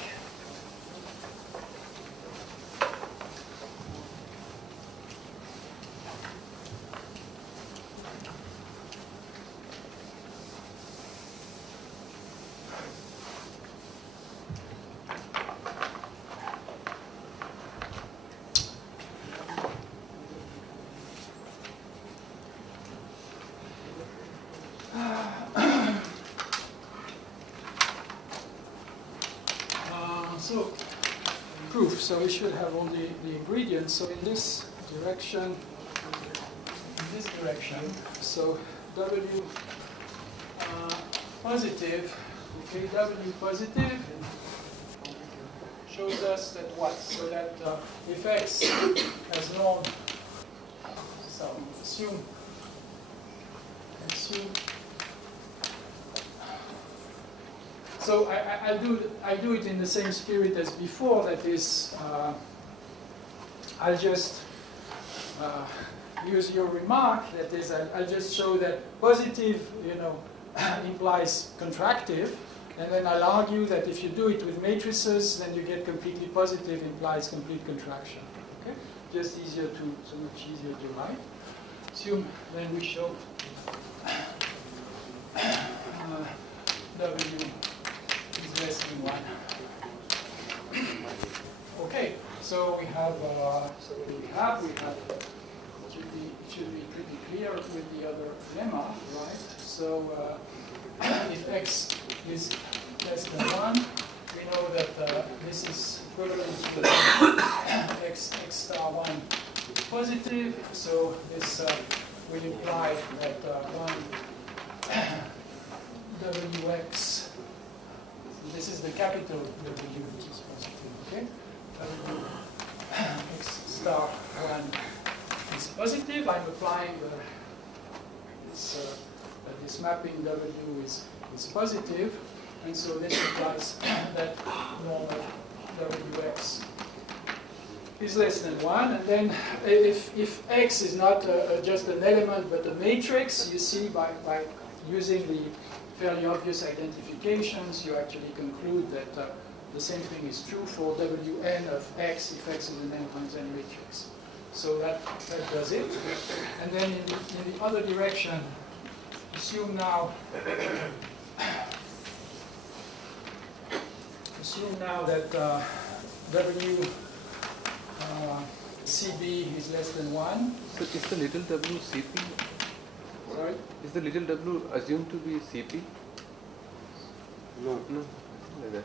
So, proof. So we should have all the ingredients. So in this direction, so W positive, okay, W positive shows us that what? So that if X has norm, so assume So I'll do it in the same spirit as before. That is, I'll just use your remark. That is, I'll just show that positive, implies contractive, and then I'll argue that if you do it with matrices, then you get completely positive implies complete contraction. Okay, just so much easier to write. Assume then we show W is less than 1. Okay, so we have it should be pretty clear with the other lemma, right? So if x is less than 1, we know that this is equivalent to x star 1 is positive, so this will imply that 1 wx, this is the capital W which is positive, okay? W x star 1 is positive. I'm applying this mapping W is positive, and so this implies that norm of Wx is less than 1. And then if X is not just an element but a matrix, you see by using the fairly obvious identifications, you actually conclude that the same thing is true for Wn of X if X is an n times n matrix. So that does it. And then in the other direction, assume now that W CB is less than 1. So is the little w CP? Sorry? Is the little w assumed to be CP? No, like that.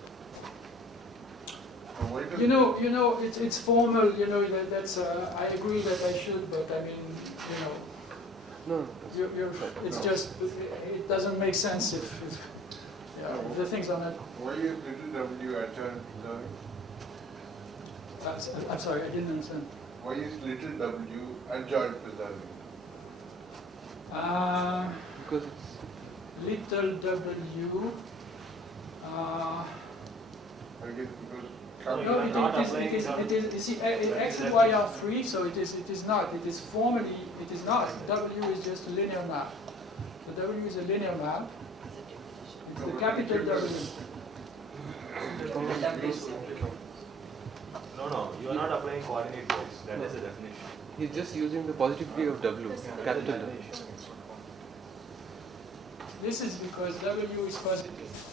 It's formal. That's. I agree that I should, but I mean, No. it's just. It doesn't make sense if the things are not. Why is little w adjoint preserving? I'm sorry, I didn't understand. Why is little w adjoint preserving? Because it's Little w. I guess because No, No, you are not applying it is. You see, x and y are free, so it is not. It is formally. It is not. W is just a linear map. So W is a linear map. It's the capital W. No, you are not applying coordinate pairs. That is the definition. he's just using the positivity of w, capital W. This is because W is positive.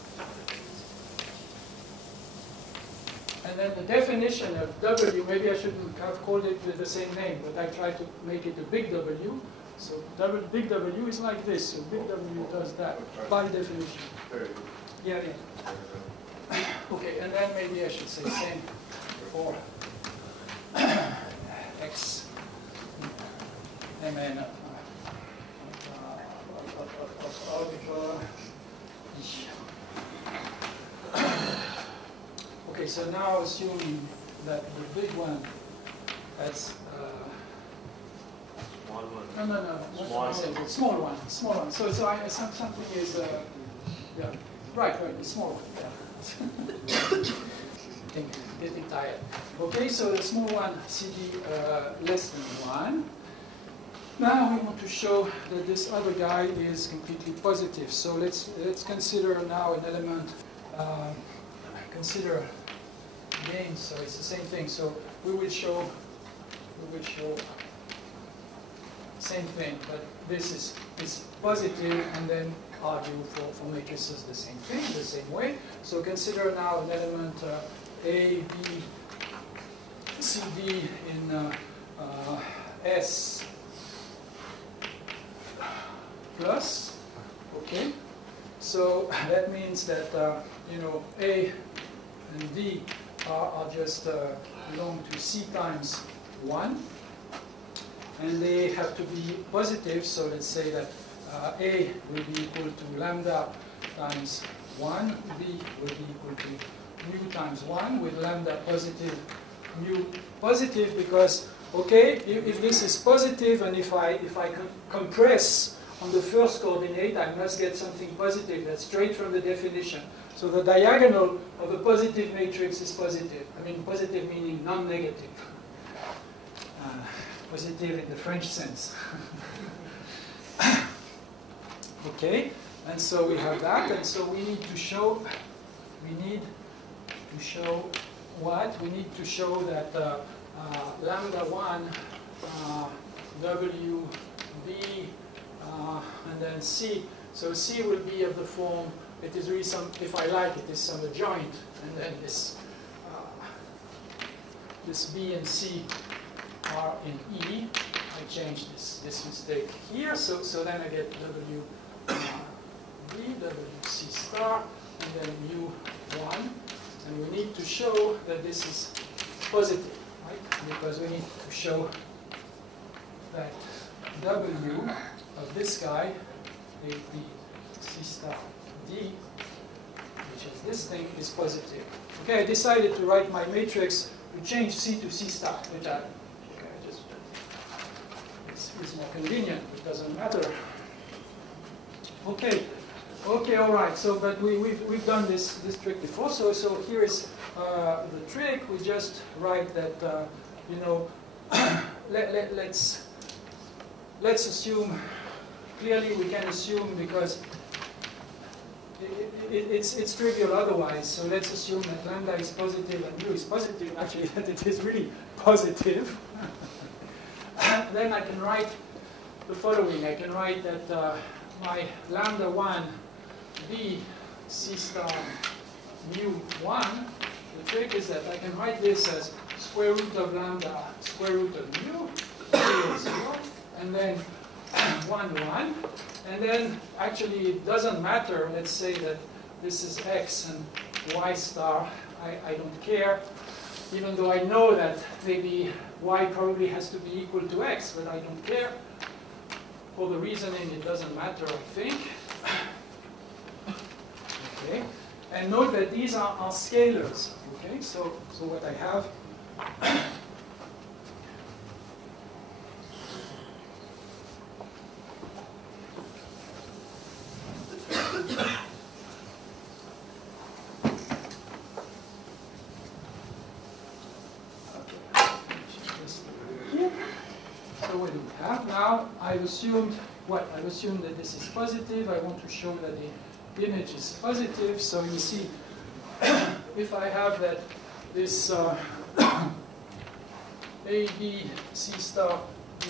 And then the definition of W, maybe I shouldn't have called it with the same name, but I try to make it a big W. So big W is like this. So big W does that by definition. Yeah. Okay, and then maybe I should say same for x mn of Okay, so now assuming that the big one has Small one. no, small one. So something is yeah, right, the small one. Yeah. Getting tired. Okay, so the small one, CD less than 1. Now we want to show that this other guy is completely positive. So let's consider now an element. Consider gain. So it's the same thing. So we will show same thing, but this is positive, and then argue for matrices the same thing, the same way. So consider now an element A, B, C, D in S plus. Okay, so that means that A and D are just belong to C times 1, and they have to be positive. So let's say that A will be equal to lambda times 1, B will be equal to mu times 1, with lambda positive, mu positive, because, okay, if this is positive, and if I compress on the first coordinate, I must get something positive. That's straight from the definition. So the diagonal of a positive matrix is positive. I mean, positive meaning non-negative. Positive in the French sense. Okay, and so we have that, and so we need to show what? We need to show that lambda 1 W B and then C. So C will be of the form, it is really some, if I like, it is some adjoint, and then this B and C are in E. I change this mistake here, so then I get W B, W C star, and then mu1, and we need to show that this is positive, right? Because we need to show that W of this guy, A, B, C star, D, which is this thing, is positive. Okay, I decided to write my matrix to change C to C star, which it's more convenient, it doesn't matter. Okay, all right, so but we've done this trick before, so here is the trick. We just write that, you know, let's assume, clearly we can assume because it's trivial otherwise, so let's assume that lambda is positive and mu is positive, actually that it is really positive. Then I can write the following. I can write that my lambda 1 B C star mu 1, the trick is that I can write this as square root of lambda square root of mu, 0, 0, and then 1, 1. And then actually it doesn't matter, let's say that this is x and y star, I don't care, even though I know that maybe y probably has to be equal to x, but I don't care. For the reasoning, it doesn't matter, I think. Okay, and note that these are scalars. Okay, so what I have. So what do we have now? I've assumed what? I've assumed that this is positive. I want to show that the image is positive. So you see, if I have that this A, B, C star, B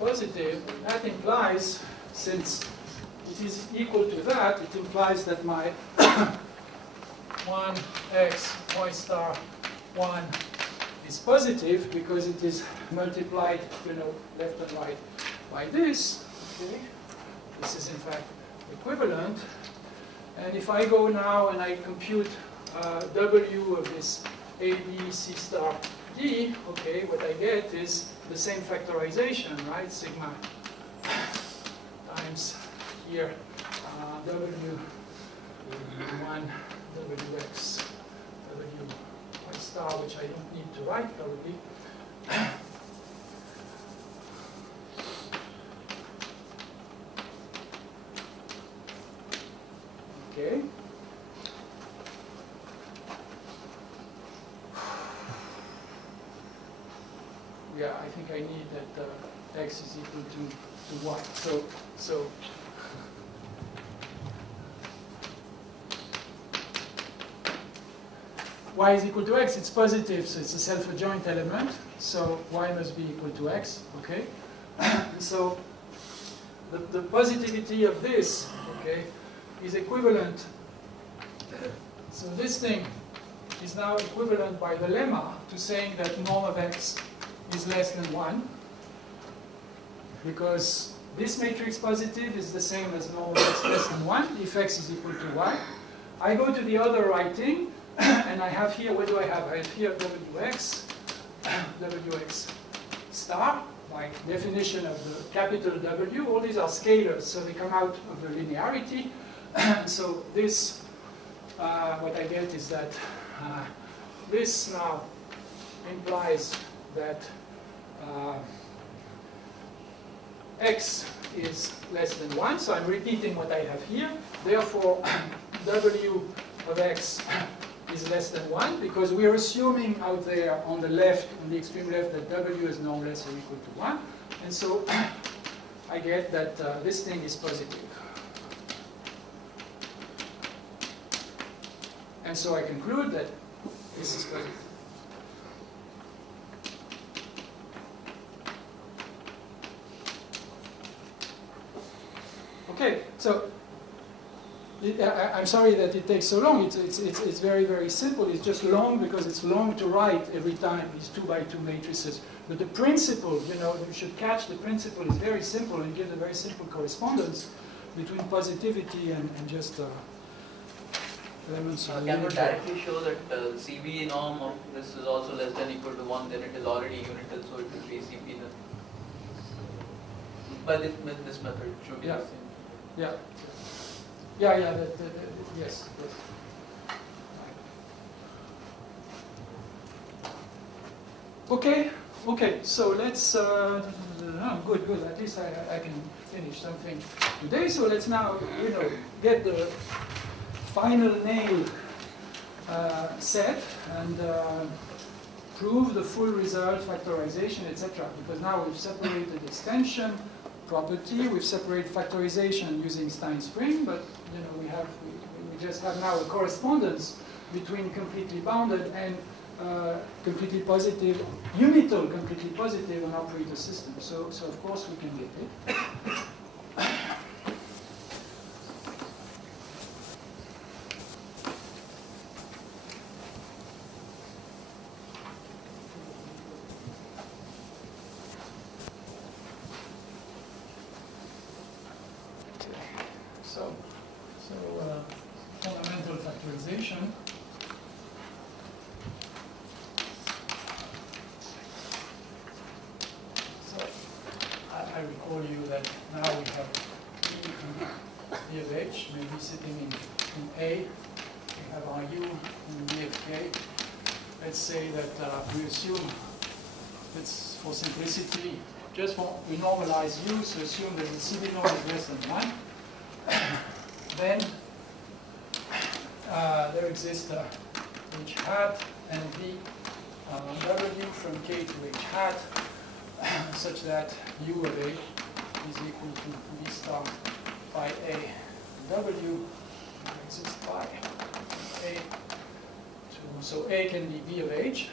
positive, that implies, since it is equal to that, it implies that my 1x, y star, 1 is positive because it is multiplied, you know, left and right by this. Okay, this is in fact equivalent. And if I go now and I compute W of this A, B, C star, D, okay, what I get is the same factorization, right? Sigma times here W1, Wx, W y star, which I don't need to write probably. Okay. Yeah, I think I need that x is equal to y. So y is equal to x, it's positive, so it's a self-adjoint element, so y must be equal to x, okay? So the positivity of this, okay, is equivalent. So this thing is now equivalent by the lemma to saying that norm of x is less than 1, because this matrix positive is the same as norm of x less than 1 if x is equal to y. I go to the other writing, and I have here, what do I have? I have here Wx, Wx star, my definition of the capital W. All these are scalars, so they come out of the linearity. So this, what I get is that this now implies that x is less than 1, so I'm repeating what I have here. Therefore, W of x is less than 1, because we are assuming out there on the left, on the extreme left, that w is no less or equal to 1. And so I get that this thing is positive. And so I conclude that this is positive. Okay, so I'm sorry that it takes so long. It's very, very simple. It's just long because it's long to write every time these 2x2 matrices. But the principle, you know, you should catch the principle is very simple and gives a very simple correspondence between positivity and just elements of the Can we unit. directly show that CB norm of this is also less than equal to 1, then it is already unital, so it will be CP then? By this method, it should be Yeah. the same. Yeah. Yes. Okay, so let's, good, at least I can finish something today. So let's now, get the final nail set and prove the full result, factorization, etc. Because now we've separated extension, property, we've separated factorization using Stein-Spring, but we just have now a correspondence between completely bounded and completely positive, unital completely positive on operator system. So of course we can get it. Fundamental factorization. So I recall you that now we have E of H, maybe sitting in A. We have our U in B of K. Let's say that we assume, it's for simplicity, we normalize U, so assume that the CB norm is less than 1. Then there exists H hat and V W from K to H hat such that U of A is equal to V star by A W exists by A. So A can be V of H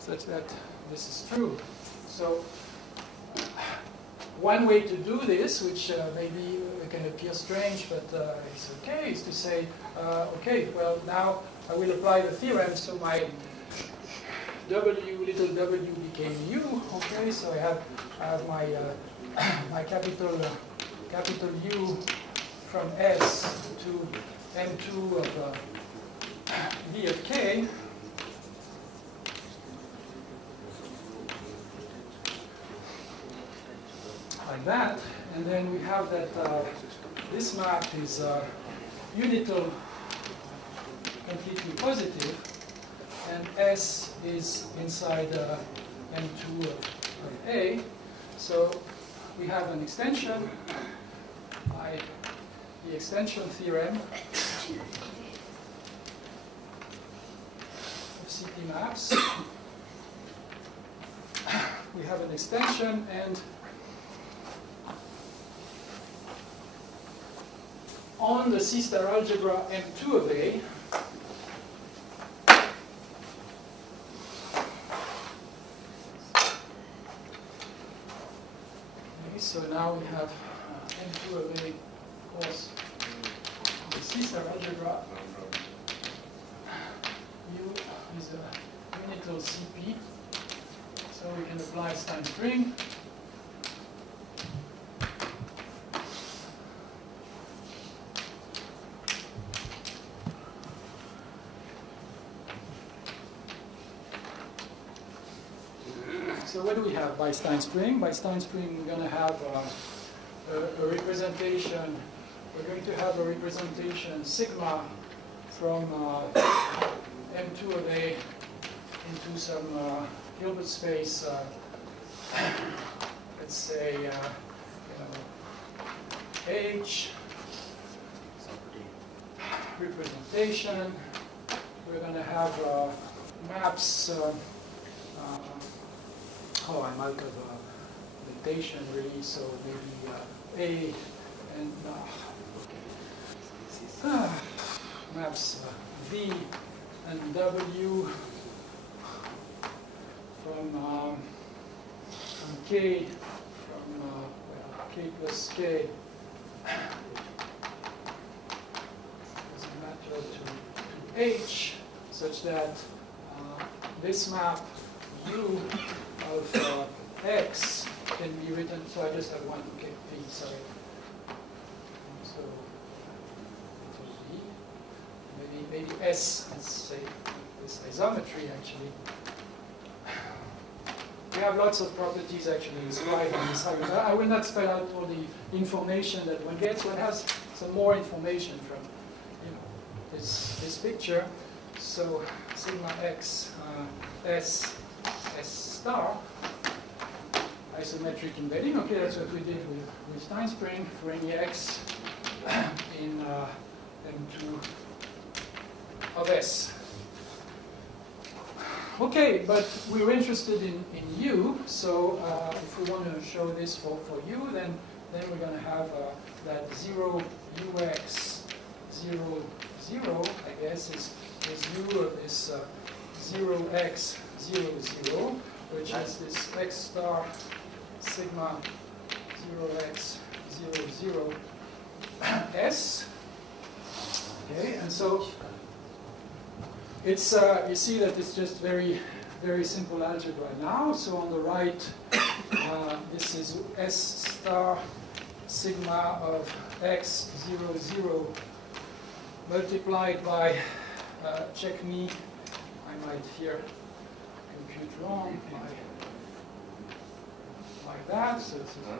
such that this is true. So one way to do this, which maybe can appear strange, but it's okay, is to say, okay, well, now I will apply the theorem, so my W, little w became U, okay, so I have my, my capital U from S to M2 of V of K. Like that, and then we have that this map is unital completely positive, and S is inside M2 of A. So we have an extension by the extension theorem of CP maps. We have an extension, and on the C-star algebra M2 of A, okay, so now we have M2 of A, of course, the C-star algebra. U is a unital CP, so we can apply Stein-Spring. So what do we have by Stein-Spring? By Stein-Spring, we're going to have a representation. We're going to have a representation sigma from M2 of A into some Hilbert space. Let's say H representation. We're going to have maps. I'm out of notation really, so maybe A and maps V and W from K, from K plus K as a matter to H, such that this map U of X can be written, so I just have one, okay, V, sorry. So, V, maybe S, let's say, this isometry actually. We have lots of properties actually described in this argument. I will not spell out all the information that one gets. One has some more information from this picture. So sigma x S star, isometric embedding. Okay, that's what we did with Stein spring for any x in M2 of S. Okay, but we were interested in U, so if we want to show this for U, then we're going to have that 0 ux 0 0, I guess, is U of this 0x 0 0, which is this x star sigma 0x 0 0 S. Okay, and so it's you see that it's just very, very simple algebra now. So on the right, this is S star sigma of x 0 0 multiplied by, check me, I might here compute wrong, like that. So this is 0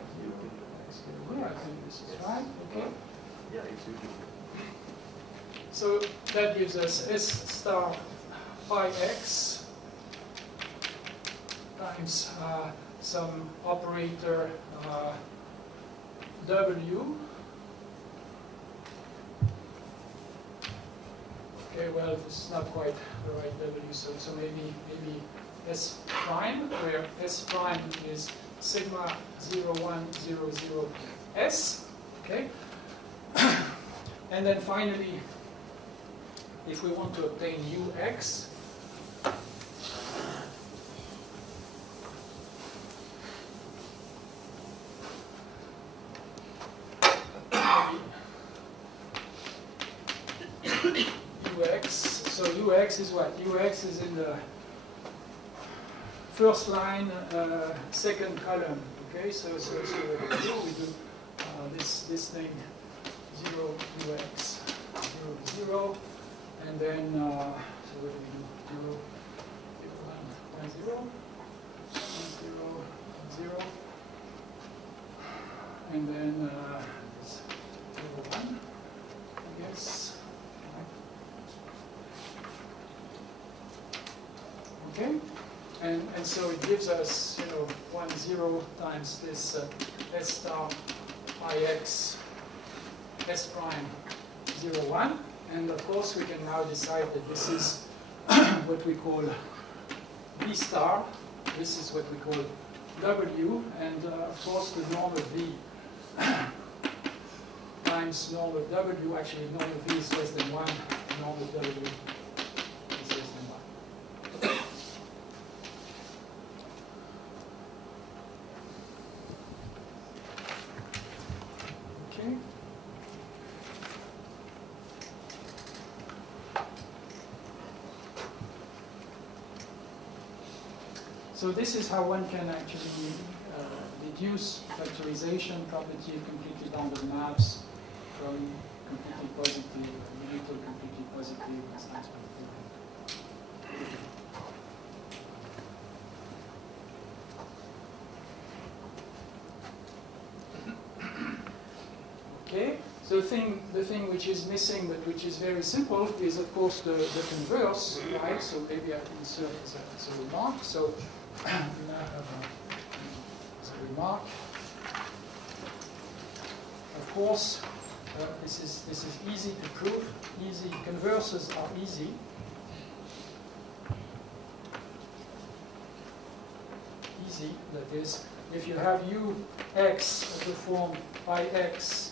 x 0 0. I think this is right. Okay. Yeah, it's usually. So that gives us S star pi x times some operator W. Okay, well, this is not quite the right W, so maybe S prime, where S prime is sigma 0 1 0 0 S. Okay, and then finally, if we want to obtain ux, ux, so ux is what? Ux is in the first line, second column. Okay, so what we do this thing 0 ux 0 0. And then, so what do we do? 0, 1, 0, 1, 0, 0. And then 0, 1, I guess. Okay? And so it gives us, 1, 0 times this S star ix S prime 0, 1. And of course, we can now decide that this is what we call V star. This is what we call W. And of course, the norm of V times norm of W. Actually, norm of V is less than 1. Norm of W is less than 1. Okay. So this is how one can actually deduce factorization property of completely bounded maps from completely positive, little completely positive, and science positive. Okay, so the thing which is missing, but which is very simple, is of course the converse, right? So maybe I can insert as a remark. So we now have a remark. Of course, This is easy to prove. Easy converses are easy. Easy, that is, if you have ux of the form pi x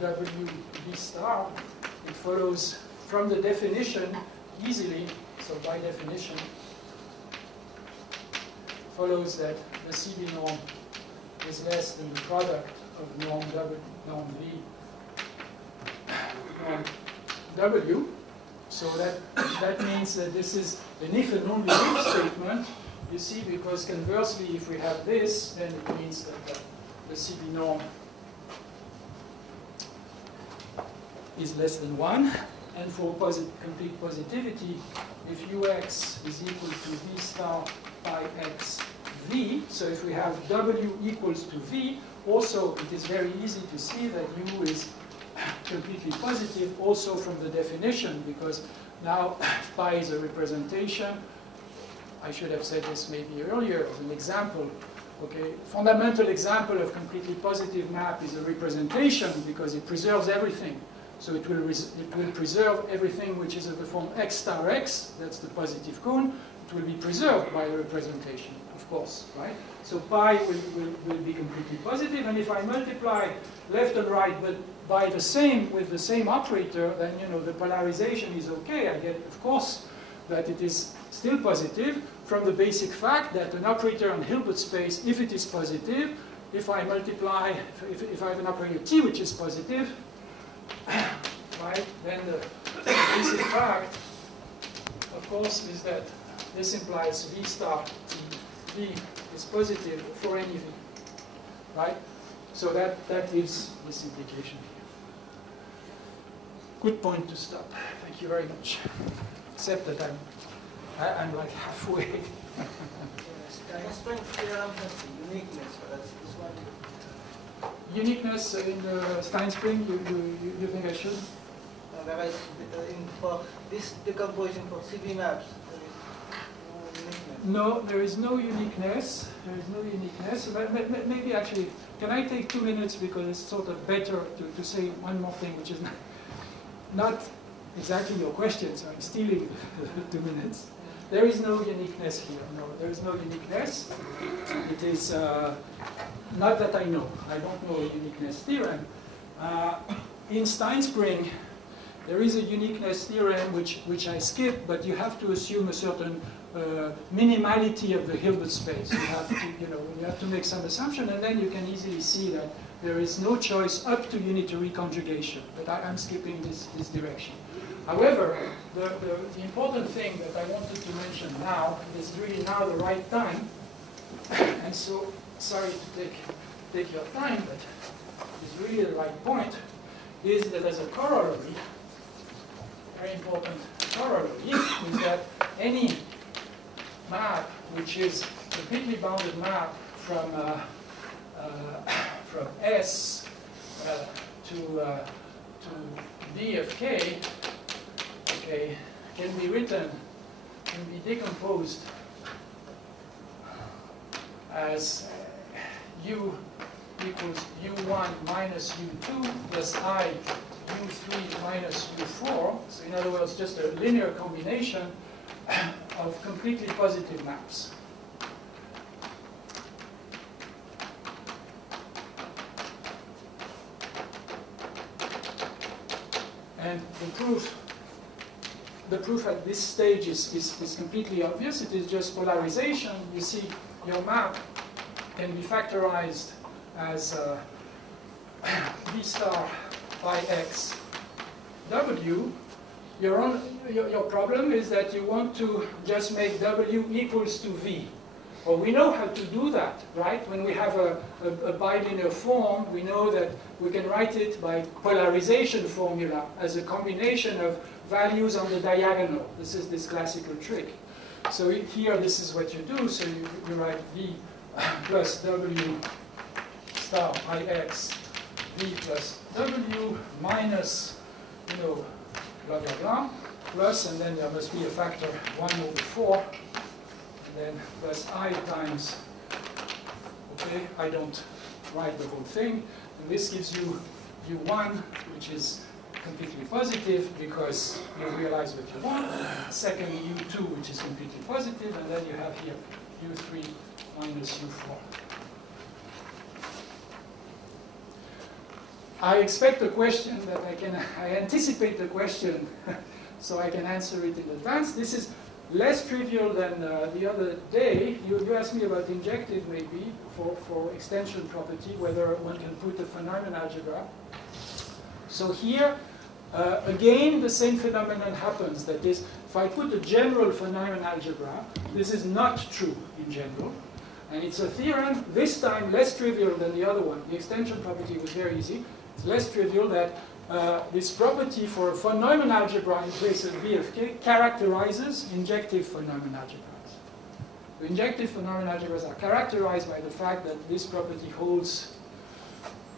w v star, it follows from the definition easily, so by definition, follows that the CB norm is less than the product of norm W, norm V, norm W. So that means that this is an if and only if statement, you see, because conversely, if we have this, then it means that the CB norm is less than 1. And for complete positivity, if ux is equal to v star pi x v, so if we have w equals to v, also it is very easy to see that u is completely positive also from the definition, because now pi is a representation. I should have said this maybe earlier as an example. Okay, fundamental example of completely positive map is a representation because it preserves everything. So it will preserve everything which is of the form x star x, that's the positive cone. It will be preserved by the representation, of course, right? So pi will be completely positive, and if I multiply left and right, but by the same, with the same operator, then the polarization is okay. I get, of course, that it is still positive from the basic fact that an operator on Hilbert space, if it is positive, if I multiply, if I have an operator t which is positive, right, then the basic fact, of course, is that this implies v star t, v is positive for any v, right? So that is this implication here. Good point to stop. Thank you very much. Except that I'm like halfway. Einstein's theorem has uniqueness, whereas this one. Uniqueness in the Stein spring, you think I should? Whereas for this decomposition for CB maps, there is no uniqueness. No, there is no uniqueness. There is no uniqueness. Maybe actually, can I take 2 minutes because it's sort of better to say one more thing, which is not exactly your question, so I'm stealing 2 minutes. There is no uniqueness here. No, there is no uniqueness. It is not that I know. I don't know a uniqueness theorem. In Stein spring, there is a uniqueness theorem which I skip, but you have to assume a certain minimality of the Hilbert space. You have to, you have to make some assumption, and then you can easily see that there is no choice up to unitary conjugation. But I'm skipping this direction. However, the important thing that I wanted to mention now, is really now the right time, and so sorry to take your time, but it's really the right point, is that as a corollary, very important corollary, is that any map which is a completely bounded map from S to D of K, okay, can be decomposed as U equals U1 minus U2 plus I U3 minus U4. So in other words, just a linear combination of completely positive maps. And the proof at this stage is completely obvious. It is just polarization. You see, your map can be factorized as V star by X W. Your problem is that you want to just make W equals to V. Well, we know how to do that, right? When we have a bilinear form, we know that we can write it by polarization formula as a combination of values on the diagonal. This is this classical trick. So here, this is what you do. So you write V plus W star Ix, V plus W minus, blah, blah, blah, plus, and then there must be a factor 1 over 4, and then plus I times, okay, I don't write the whole thing, and this gives you U1, which is completely positive because you realize what you want. Second, U2, which is completely positive, and then you have here U3 minus U4. I expect a question that I anticipate the question so I can answer it in advance. This is less trivial than the other day. You asked me about injective maybe for extension property, whether one can put a phenomenon algebra. So here, again, the same phenomenon happens. That is, if I put a general phenomenon algebra, this is not true in general. And it's a theorem, this time less trivial than the other one. The extension property was very easy. It's less trivial that this property for a phenomenon algebra in place of B of K characterizes injective phenomenon algebras. The injective phenomenon algebras are characterized by the fact that this property holds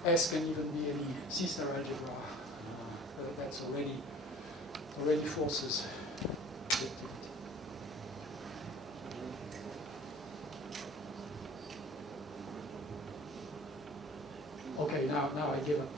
S can even be any C-star algebra. That's already forces injectivity. Okay, now I give up.